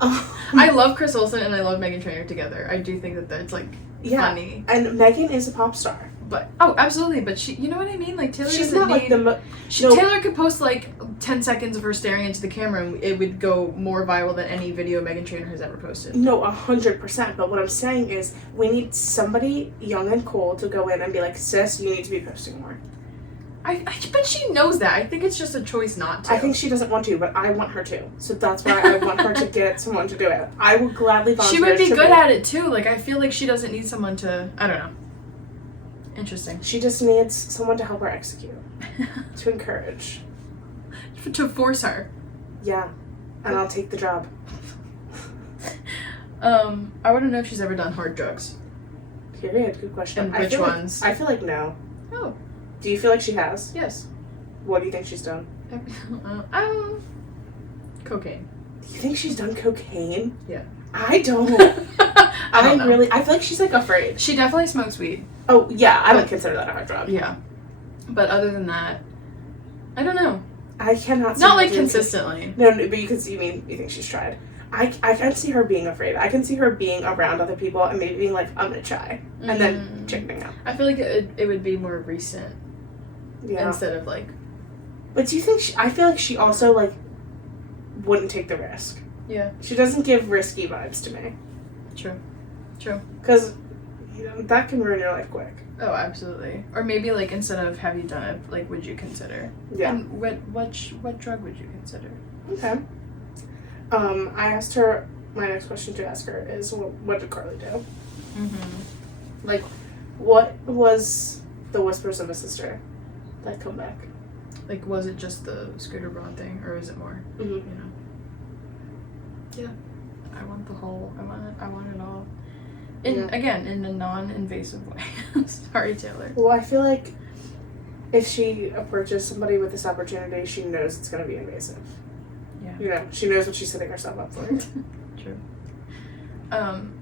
I love Chris Olsen and I love Meghan Trainor together. I do think that that's, like, funny. And Meghan is a pop star. But, absolutely, but she, you know what I mean? Like, Taylor She's doesn't not need... like the... Taylor could post, like, 10 seconds of her staring into the camera and it would go more viral than any video Meghan Trainor has ever posted. No, 100%. But what I'm saying is, we need somebody young and cool to go in and be like, sis, you need to be posting more. I bet she knows that. I think it's just a choice not to. I think she doesn't want to, but I want her to. So that's why I want her to get someone to do it. I would gladly volunteer. She would be good at it, too. Like, I feel like she doesn't need someone to... I don't know. Interesting. She just needs someone to help her execute. To encourage. To force her. Yeah. And I'll take the job. I want to know if she's ever done hard drugs. Period. Good question. And which ones? I feel like no. Oh. Do you feel like she has? Yes. What do you think she's done? Cocaine. Do you think she's done cocaine? Yeah. I don't. I feel like she's, like, afraid. She definitely smokes weed. Oh, yeah. I would consider that a hard drug. Yeah. But other than that, I don't know. I cannot see Not, like, consistently. No, but you think she's tried. I can see her being afraid. I can see her being around other people and maybe being like, I'm gonna try. And then chickening out. I feel like it would be more recent. Yeah. Instead of, like... But do you think... I feel like she also, like, wouldn't take the risk. Yeah. She doesn't give risky vibes to me. True. Because, that can ruin your life quick. Oh, absolutely. Or maybe, like, instead of have you done it, like, would you consider? Yeah. And what drug would you consider? Okay. I asked her... My next question to ask her is, what did Carly do? Mm-hmm. Like, what was the whispers of a sister that come back? Like, was it just the Scooter Braun thing, or is it more? Mm-hmm. You know. Yeah. I want it all. Again, in a non-invasive way. Sorry, Taylor. Well, I feel like if she approaches somebody with this opportunity, she knows it's going to be invasive. Yeah. She knows what she's setting herself up for. True.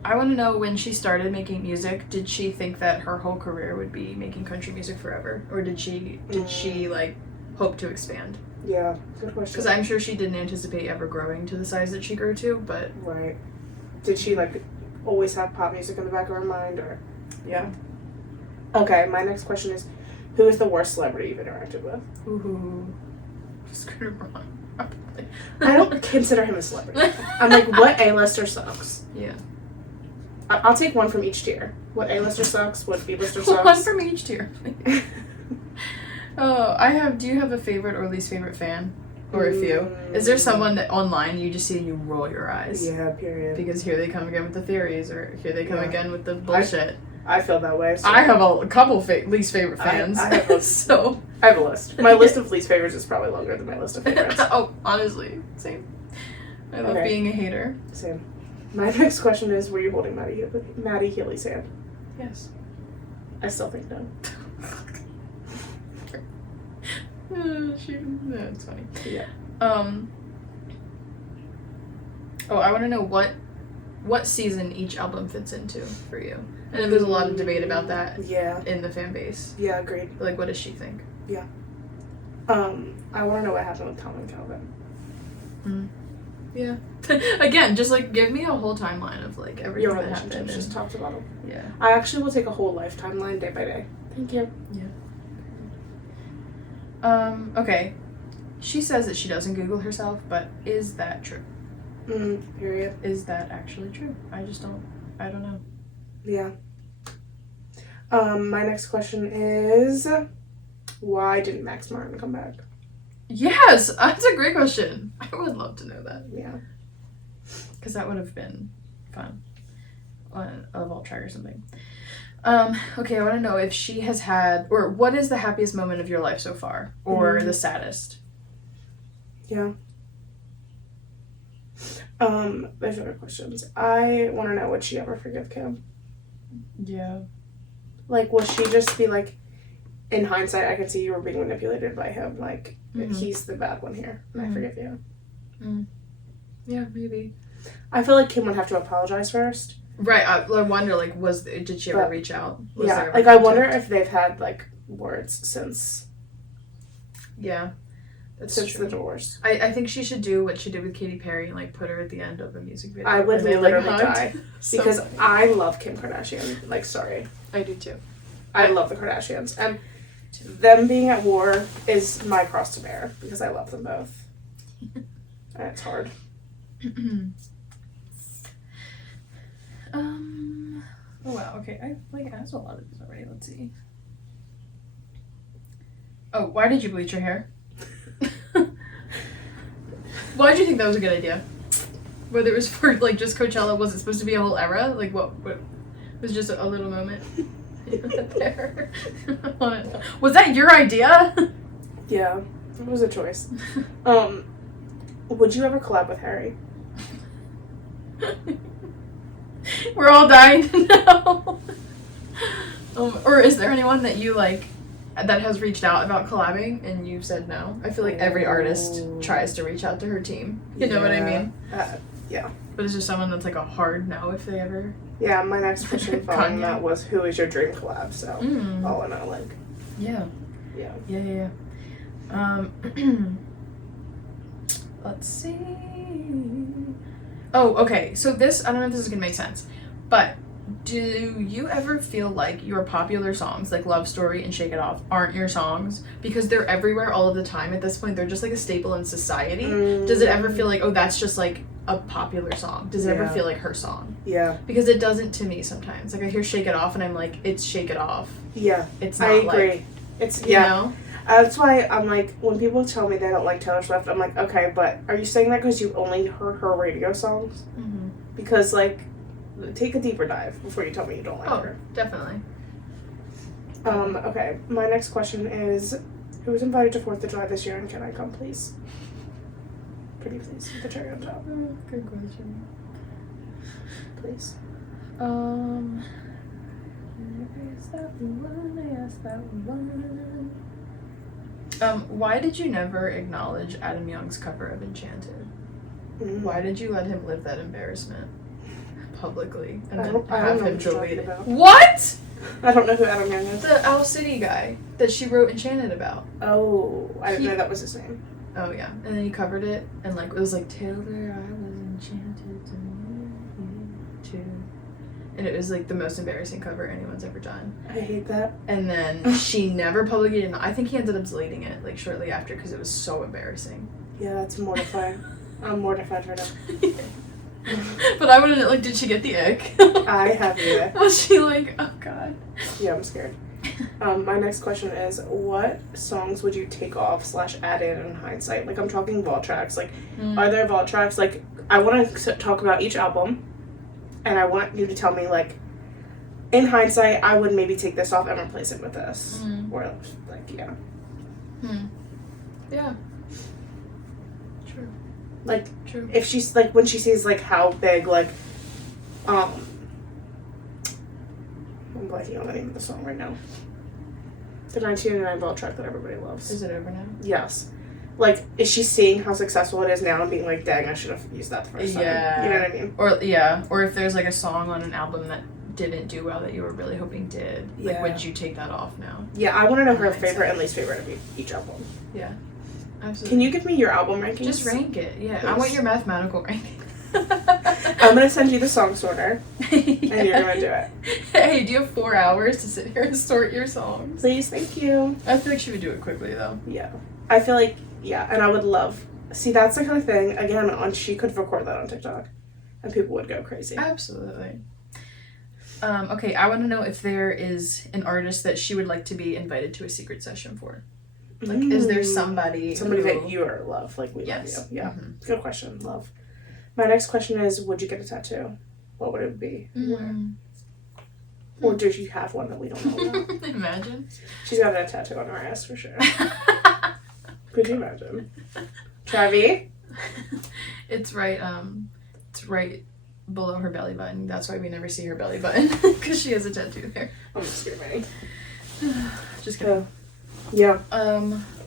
I want to know, when she started making music, did she think that her whole career would be making country music forever? Or did she like, hope to expand? Yeah, good question. Because I'm sure she didn't anticipate ever growing to the size that she grew to, but... Right. Did she, like, always have pop music in the back of her mind, or... Yeah. Okay, my next question is, who is the worst celebrity you've interacted with? Ooh. Scooter Braun, probably. I don't consider him a celebrity. I'm like, what A-lister sucks? Yeah. I'll take one from each tier. What A-lister sucks? What B-lister sucks? One from each tier. Do you have a favorite or least favorite fan? Or a few? Is there someone that online you just see and you roll your eyes? Yeah, period. Because here they come again with the theories, or here they come again with the bullshit. I feel that way. So. I have a couple least favorite fans. I have a, so I have a list. My list of least favorites is probably longer than my list of favorites. Oh, honestly, same. I love being a hater. Same. My next question is, were you holding Maddie Healy's hand? Yes. I still think no. That's funny. Yeah. I want to know what season each album fits into for you. And there's a lot of debate about that. Yeah. In the fan base. Yeah, agreed. Like, what does she think? Yeah. I want to know what happened with Tom and Calvin. Yeah. Again, just like give me a whole timeline of like everything Your that relationship, happened. just talked about them. Yeah. I actually will take a whole life timeline day by day. Thank you. Yeah. Okay. She says that she doesn't Google herself, but is that true? Period. Is that actually true? I don't know. Yeah. My next question is, why didn't Max Martin come back? Yes, that's a great question. I would love to know that. Yeah. Because that would have been fun on a vault track or something. Okay, I want to know if she has had, or what is the happiest moment of your life so far, or the saddest? Yeah. There's other questions. I want to know, would she ever forgive Kim? Yeah. Like, will she just be like, in hindsight, I can see you were being manipulated by him. Like, he's the bad one here, and I forgive you. Yeah, maybe. I feel like Kim would have to apologize first. Right. I wonder, like, did she ever reach out? Yeah. Like, I wonder if they've had like words since. Yeah. Since the divorce. I think she should do what she did with Katy Perry and like put her at the end of a music video. I would literally die. So because I love Kim Kardashian. Like, sorry. I do too. I love the Kardashians. And them being at war is my cross to bear because I love them both. And it's hard. Oh wow, okay. I like asked a lot of these already. Let's see. Oh, why did you bleach your hair? Why did you think that was a good idea? Whether it was for like just Coachella, was it supposed to be a whole era? Like what was just a little moment there? Was that your idea? Yeah, it was a choice. Would you ever collab with Harry? We're all dying to know. Or is there anyone that you like that has reached out about collabing and you've said no? I feel like every artist tries to reach out to her team. You know what I mean? Yeah. But is there someone that's like a hard no if they ever? Yeah, my next question following that was, who is your dream collab? So, all in all, like. Yeah. Yeah. Let's see. Oh, okay. So this, I don't know if this is gonna make sense, but do you ever feel like your popular songs, like Love Story and Shake It Off, aren't your songs? Because they're everywhere all of the time at this point. They're just like a staple in society. Does it ever feel like, oh, that's just like a popular song? Does it ever feel like her song? Yeah. Because it doesn't to me sometimes. Like I hear Shake It Off and I'm like, it's Shake It Off. Yeah. It's not I agree. like, it's, you know? That's why I'm like, when people tell me they don't like Taylor Swift, I'm like, okay, but are you saying that because you only heard her radio songs? Because, like, take a deeper dive before you tell me you don't like her. Definitely. Okay, my next question is, who was invited to 4th of July this year and can I come, please? Pretty please, with the cherry on top. Good question. Please. Why did you never acknowledge Adam Young's cover of Enchanted? Why did you let him live that embarrassment publicly and then have him delete it? What? I don't know who Adam Young is. The Owl City guy that she wrote Enchanted about. Oh, I didn't know that was his name. Oh yeah, and then he covered it and like it was like Taylor, I was enchanted to meet you too. And it was like the most embarrassing cover anyone's ever done. I hate that. And then she never publicly did. I think he ended up deleting it like shortly after because it was so embarrassing. Yeah, that's mortifying. I'm mortified right now. But I wouldn't, like, did she get the ick? I have the ick. Was she like, oh god. Yeah, I'm scared. My next question is, what songs would you take off / add in hindsight? Like, I'm talking vault tracks. Like, are there vault tracks? Like, I want to talk about each album, and I want you to tell me, like, in hindsight, I would maybe take this off and replace it with this. Or, like, yeah. Yeah. True. Like, True. if she's, like, when she sees, like, how big, like, I'm blanking on the name of the song right now. The 1999 vault track that everybody loves. Is it over now? Yes. Like, is she seeing how successful it is now and being like, dang, I should have used that the first time? Yeah. You know what I mean? Or if there's, like, a song on an album that didn't do well that you were really hoping did. Like, would you take that off now? Yeah, I want to know her favorite and least favorite of each album. Yeah. Absolutely. Can you give me your album rankings? Just rank it, yeah. Please. I want your mathematical ranking. I'm going to send you the song sorter, and you're going to do it. Hey, do you have 4 hours to sit here and sort your songs? Please, thank you. I feel like she would do it quickly, though. Yeah. I feel like, yeah, and I would love... See, that's the kind of thing, again, she could record that on TikTok, and people would go crazy. Absolutely. Okay, I want to know if there is an artist that she would like to be invited to a secret session for. Like, is there somebody that you are love, like we love you? Yeah. Mm-hmm. Good question. Love. My next question is, would you get a tattoo? What would it be? Or did you have one that we don't know about? Imagine. She's got a tattoo on her ass for sure. Could you imagine? Travi? It's right below her belly button. That's why we never see her belly button, because she has a tattoo there. I'm just kidding. Just kidding. Yeah.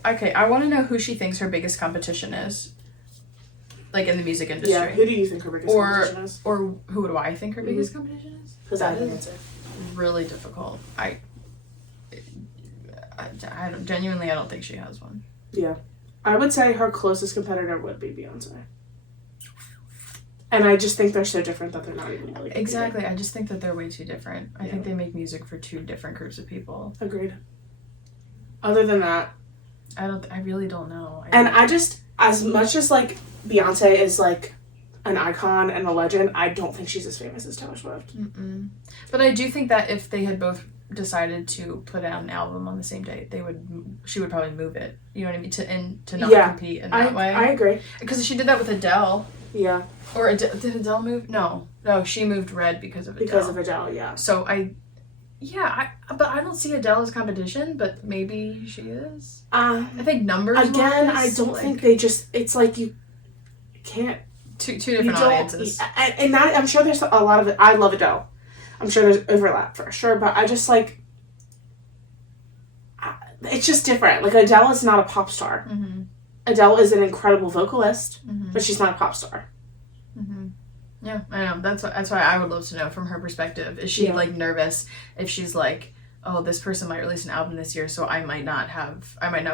Okay, I want to know who she thinks her biggest competition is. Like, in the music industry. Yeah, who do you think her biggest competition is? Or who do I think her biggest competition is? Because I have an answer. Really difficult. I don't, genuinely, I don't think she has one. Yeah. I would say her closest competitor would be Beyonce. And I just think they're so different that they're not even really competing. Exactly. I just think that they're way too different. I think they make music for two different groups of people. Agreed. Other than that, I really don't know. I just, as much as, like, Beyonce is, like, an icon and a legend, I don't think she's as famous as Taylor Swift. But I do think that if they had both decided to put out an album on the same day, she would probably move it. You know what I mean? To not compete in that way. I agree. Because she did that with Adele. Yeah. Or did Adele move? No, she moved Red because of Adele. Because of Adele, yeah. So but I don't see Adele as competition, but maybe she is. I think numbers. Again, I don't think they just. It's like you can't. Two different audiences. And that, I'm sure there's a lot of it. I love Adele. I'm sure there's overlap for sure, but I just like. It's just different. Like, Adele is not a pop star. Mm-hmm. Adele is an incredible vocalist, but she's not a pop star. Mm-hmm. Yeah, I know. That's why I would love to know from her perspective. Is she like nervous if she's like, oh, this person might release an album this year, so I might not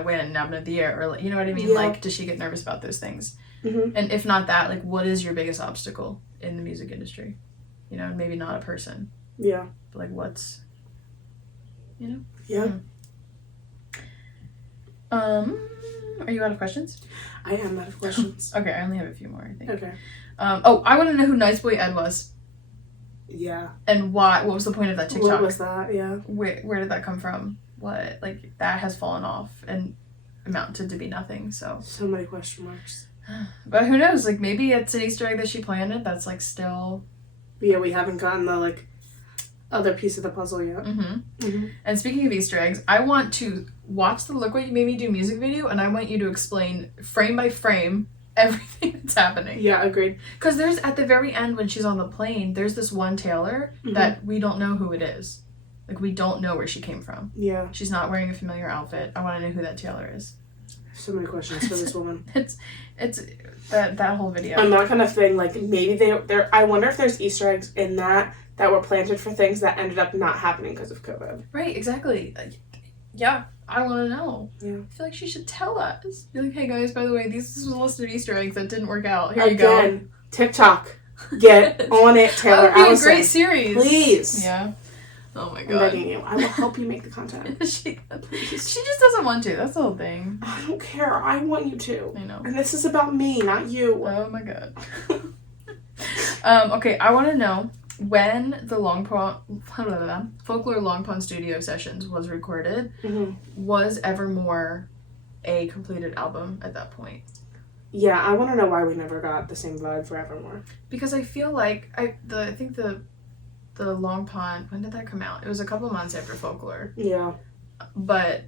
win an album of the year, or, you know what I mean? Yeah. Like, does she get nervous about those things? Mm-hmm. And if not that, like, what is your biggest obstacle in the music industry? You know, maybe not a person. Yeah. But, like, what's, you know? Yeah. Are you out of questions? I am out of questions. Okay, I only have a few more, I think. Okay. I want to know who Nice Boy Ed was. Yeah. And why? What was the point of that TikTok? What was that? Yeah. Where did that come from? What, like, that has fallen off and amounted to be nothing, so. So many question marks. But who knows? Like, maybe it's an Easter egg that she planted that's, like, still. Yeah, we haven't gotten the, like, other piece of the puzzle yet. Mm-hmm. Mm-hmm. And speaking of Easter eggs, I want to watch the Look What You Made Me Do music video, and I want you to explain frame by frame everything that's happening. Yeah, agreed. Because there's, at the very end when she's on the plane, there's this one Taylor that we don't know who it is. Like, we don't know where she came from. Yeah. She's not wearing a familiar outfit. I want to know who that Taylor is. So many questions for this woman. It's that whole video. I'm not kind of thing, like, maybe they're I wonder if there's Easter eggs in that were planted for things that ended up not happening because of COVID. Right, exactly. Yeah, I want to know. Yeah. I feel like she should tell us. Be like, hey guys, by the way, this was a list of Easter eggs that didn't work out. Here you go. Again, TikTok. Get on it, Taylor. That would be a great series. Please. Yeah. Oh my I'm god. begging you. I will help you make the content. She just doesn't want to. That's the whole thing. I don't care. I want you to. I know. And this is about me, not you. Oh my god. Okay, I want to know when the Folklore Long Pond studio sessions was recorded. Mm-hmm. Was Evermore a completed album at that point? Yeah, I want to know why we never got the same vibe for Evermore. Because I feel like I think the Long Pond, when did that come out? It was a couple months after Folklore. Yeah. But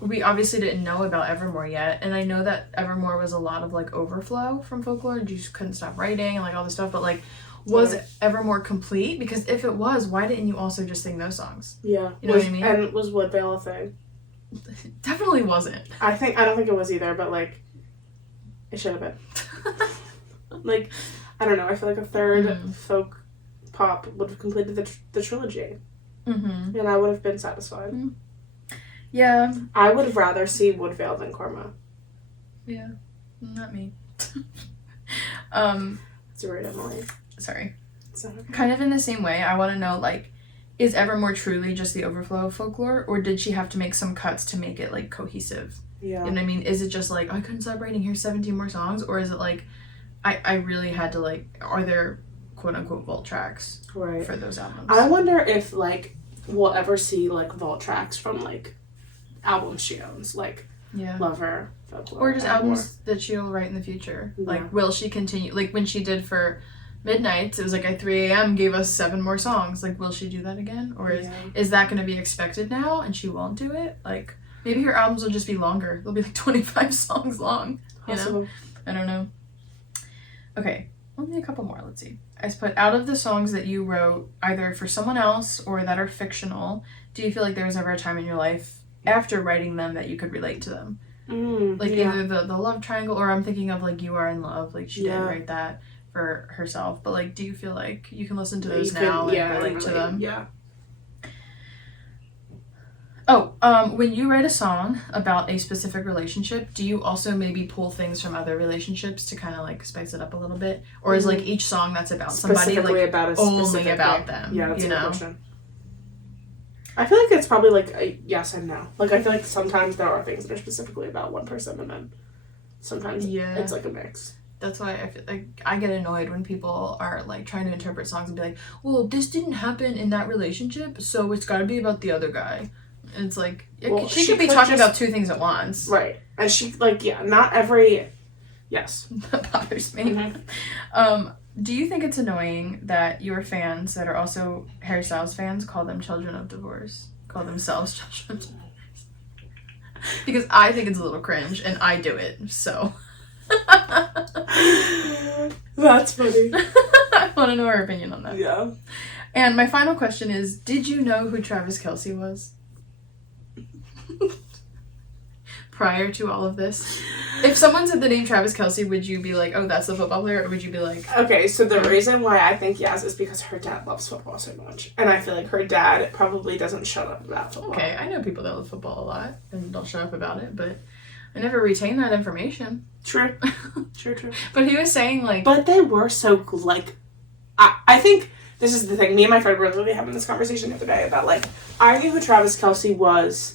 we obviously didn't know about Evermore yet, and I know that Evermore was a lot of like overflow from Folklore, and you just couldn't stop writing and like all this stuff, but like was Evermore complete? Because if it was, why didn't you also just sing those songs? Yeah. You know what I mean? And was Woodvale a thing? Definitely wasn't. I don't think it was either, but like it should have been. Like, I don't know, I feel like a third folk pop would have completed the trilogy. Mm-hmm. And I would have been satisfied. Mm-hmm. Yeah. I would have rather see Woodvale than Karma. Yeah. Not me. It's rude, Emily. Sorry. It's not okay. Kind of in the same way, I want to know, like, is Evermore truly just the overflow of Folklore, or did she have to make some cuts to make it, like, cohesive? Yeah. You know what I mean? Is it just, like, oh, I couldn't stop writing, here's 17 more songs? Or is it, like, I really had to, like, are there quote-unquote vault tracks for those albums? I wonder if, like, we'll ever see, like, vault tracks from, like, albums she owns, like Lover, Folklore, or just albums that she'll write in the future. Yeah. Like, will she continue, like, when she did for Midnights, it was like at 3 a.m. gave us 7 more songs. Like, will she do that again? Or is that going to be expected now and she won't do it? Like, maybe her albums will just be longer. They'll be like 25 songs long. You know? I don't know. Okay, only a couple more. Let's see. I put, out of the songs that you wrote either for someone else or that are fictional, do you feel like there was ever a time in your life after writing them that you could relate to them? Like either the love triangle, or I'm thinking of like You Are in Love. Like, she didn't write that for herself, but like, do you feel like you can listen to those now and relate to them? Yeah. Oh, when you write a song about a specific relationship, do you also maybe pull things from other relationships to kind of like spice it up a little bit? Or is like each song that's about somebody like about only about them? Yeah, that's a good question. I feel like it's probably like a yes and no. Like, I feel like sometimes there are things that are specifically about one person, and then sometimes it's like a mix. That's why I feel like I get annoyed when people are like trying to interpret songs and be like, well, this didn't happen in that relationship, so it's got to be about the other guy. And it's like, she could be talking about 2 things at once. Right. And she, like, not every... Yes. That bothers me. Mm-hmm. Do you think it's annoying that your fans that are also Harry Styles fans call them children of divorce? Call themselves children of divorce? Because I think it's a little cringe, and I do it, so... That's funny. I want to know her opinion on that. Yeah. And my final question is, did you know who Travis Kelce was? Prior to all of this? If someone said the name Travis Kelce, would you be like, oh, that's the football player? Or would you be like... Okay, so the reason why I think yes is because her dad loves football so much. And I feel like her dad probably doesn't shut up about football. Okay, I know people that love football a lot and don't shut up about it, but I never retain that information. True. True. But he was saying, like... But they were so, like... I think this is the thing. Me and my friend were literally having this conversation the other day about, like, I knew who Travis Kelce was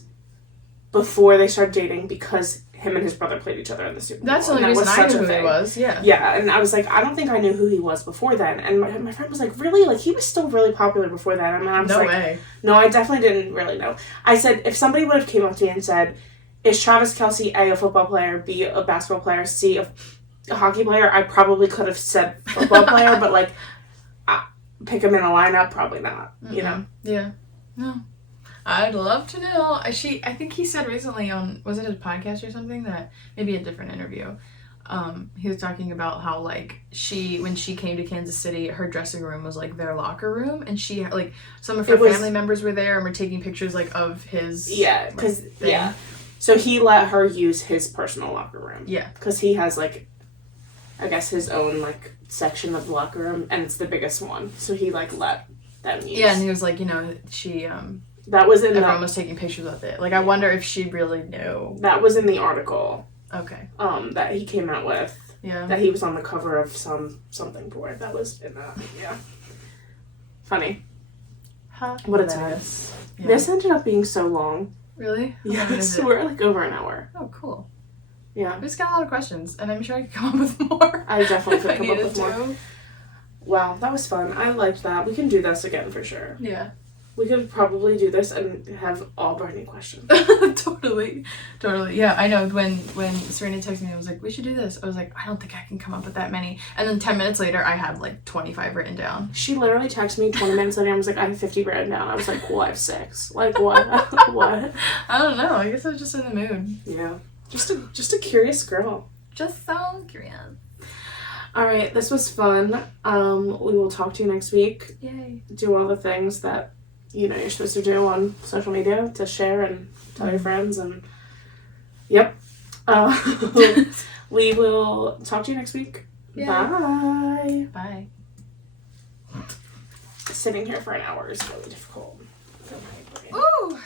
before they started dating because him and his brother played each other in the Super Bowl. That's the only reason I knew who he was, yeah. Yeah, and I was like, I don't think I knew who he was before then. And my friend was like, really? Like, he was still really popular before that. And I was no way. No, I definitely didn't really know. I said, if somebody would have came up to me and said, is Travis Kelce A, a football player, B, a basketball player, C, a hockey player, I probably could have said football player, but, like, pick him in a lineup, probably not, you know? Yeah. No. I'd love to know. I think he said recently on, was it his podcast or something, that maybe a different interview, he was talking about how, like, when she came to Kansas City, her dressing room was, like, their locker room, and she, like, some of her family members were there and were taking pictures, like, of his... Yeah, because, so he let her use his personal locker room. Yeah. Because he has, like, I guess his own, like, section of the locker room, and it's the biggest one, so he, like, let them use. Yeah, and he was like, you know, she, that was in everyone was taking pictures of it. Like, I wonder if she really knew. That was in the article. Okay. That he came out with. Yeah. That he was on the cover of something board. That was in that. Yeah. Funny. What a time. Yeah. This ended up being so long. Really? How long is Yes, it? we're like over an hour. Oh, cool. Yeah. We just got a lot of questions, and I'm sure I could come up with more. I definitely could if I come up needed with more. to. Wow, that was fun. I liked that. We can do this again for sure. Yeah. We could probably do this and have all burning questions. Totally. Yeah, I know when Serena texted me, I was like, we should do this. I was like, I don't think I can come up with that many. And then 10 minutes later, I had like 25 written down. She literally texted me 20 minutes later and was like, I have 50 written down. I was like, well, I have 6. Like, what? What? I don't know. I guess I was just in the mood. Yeah. Just a curious girl. Just so curious. All right, this was fun. We will talk to you next week. Yay. Do all the things that you're supposed to do on social media to share and tell your friends, and yep. We will talk to you next week. Yay. Bye. Bye. Sitting here for an hour is really difficult for my brain. Ooh.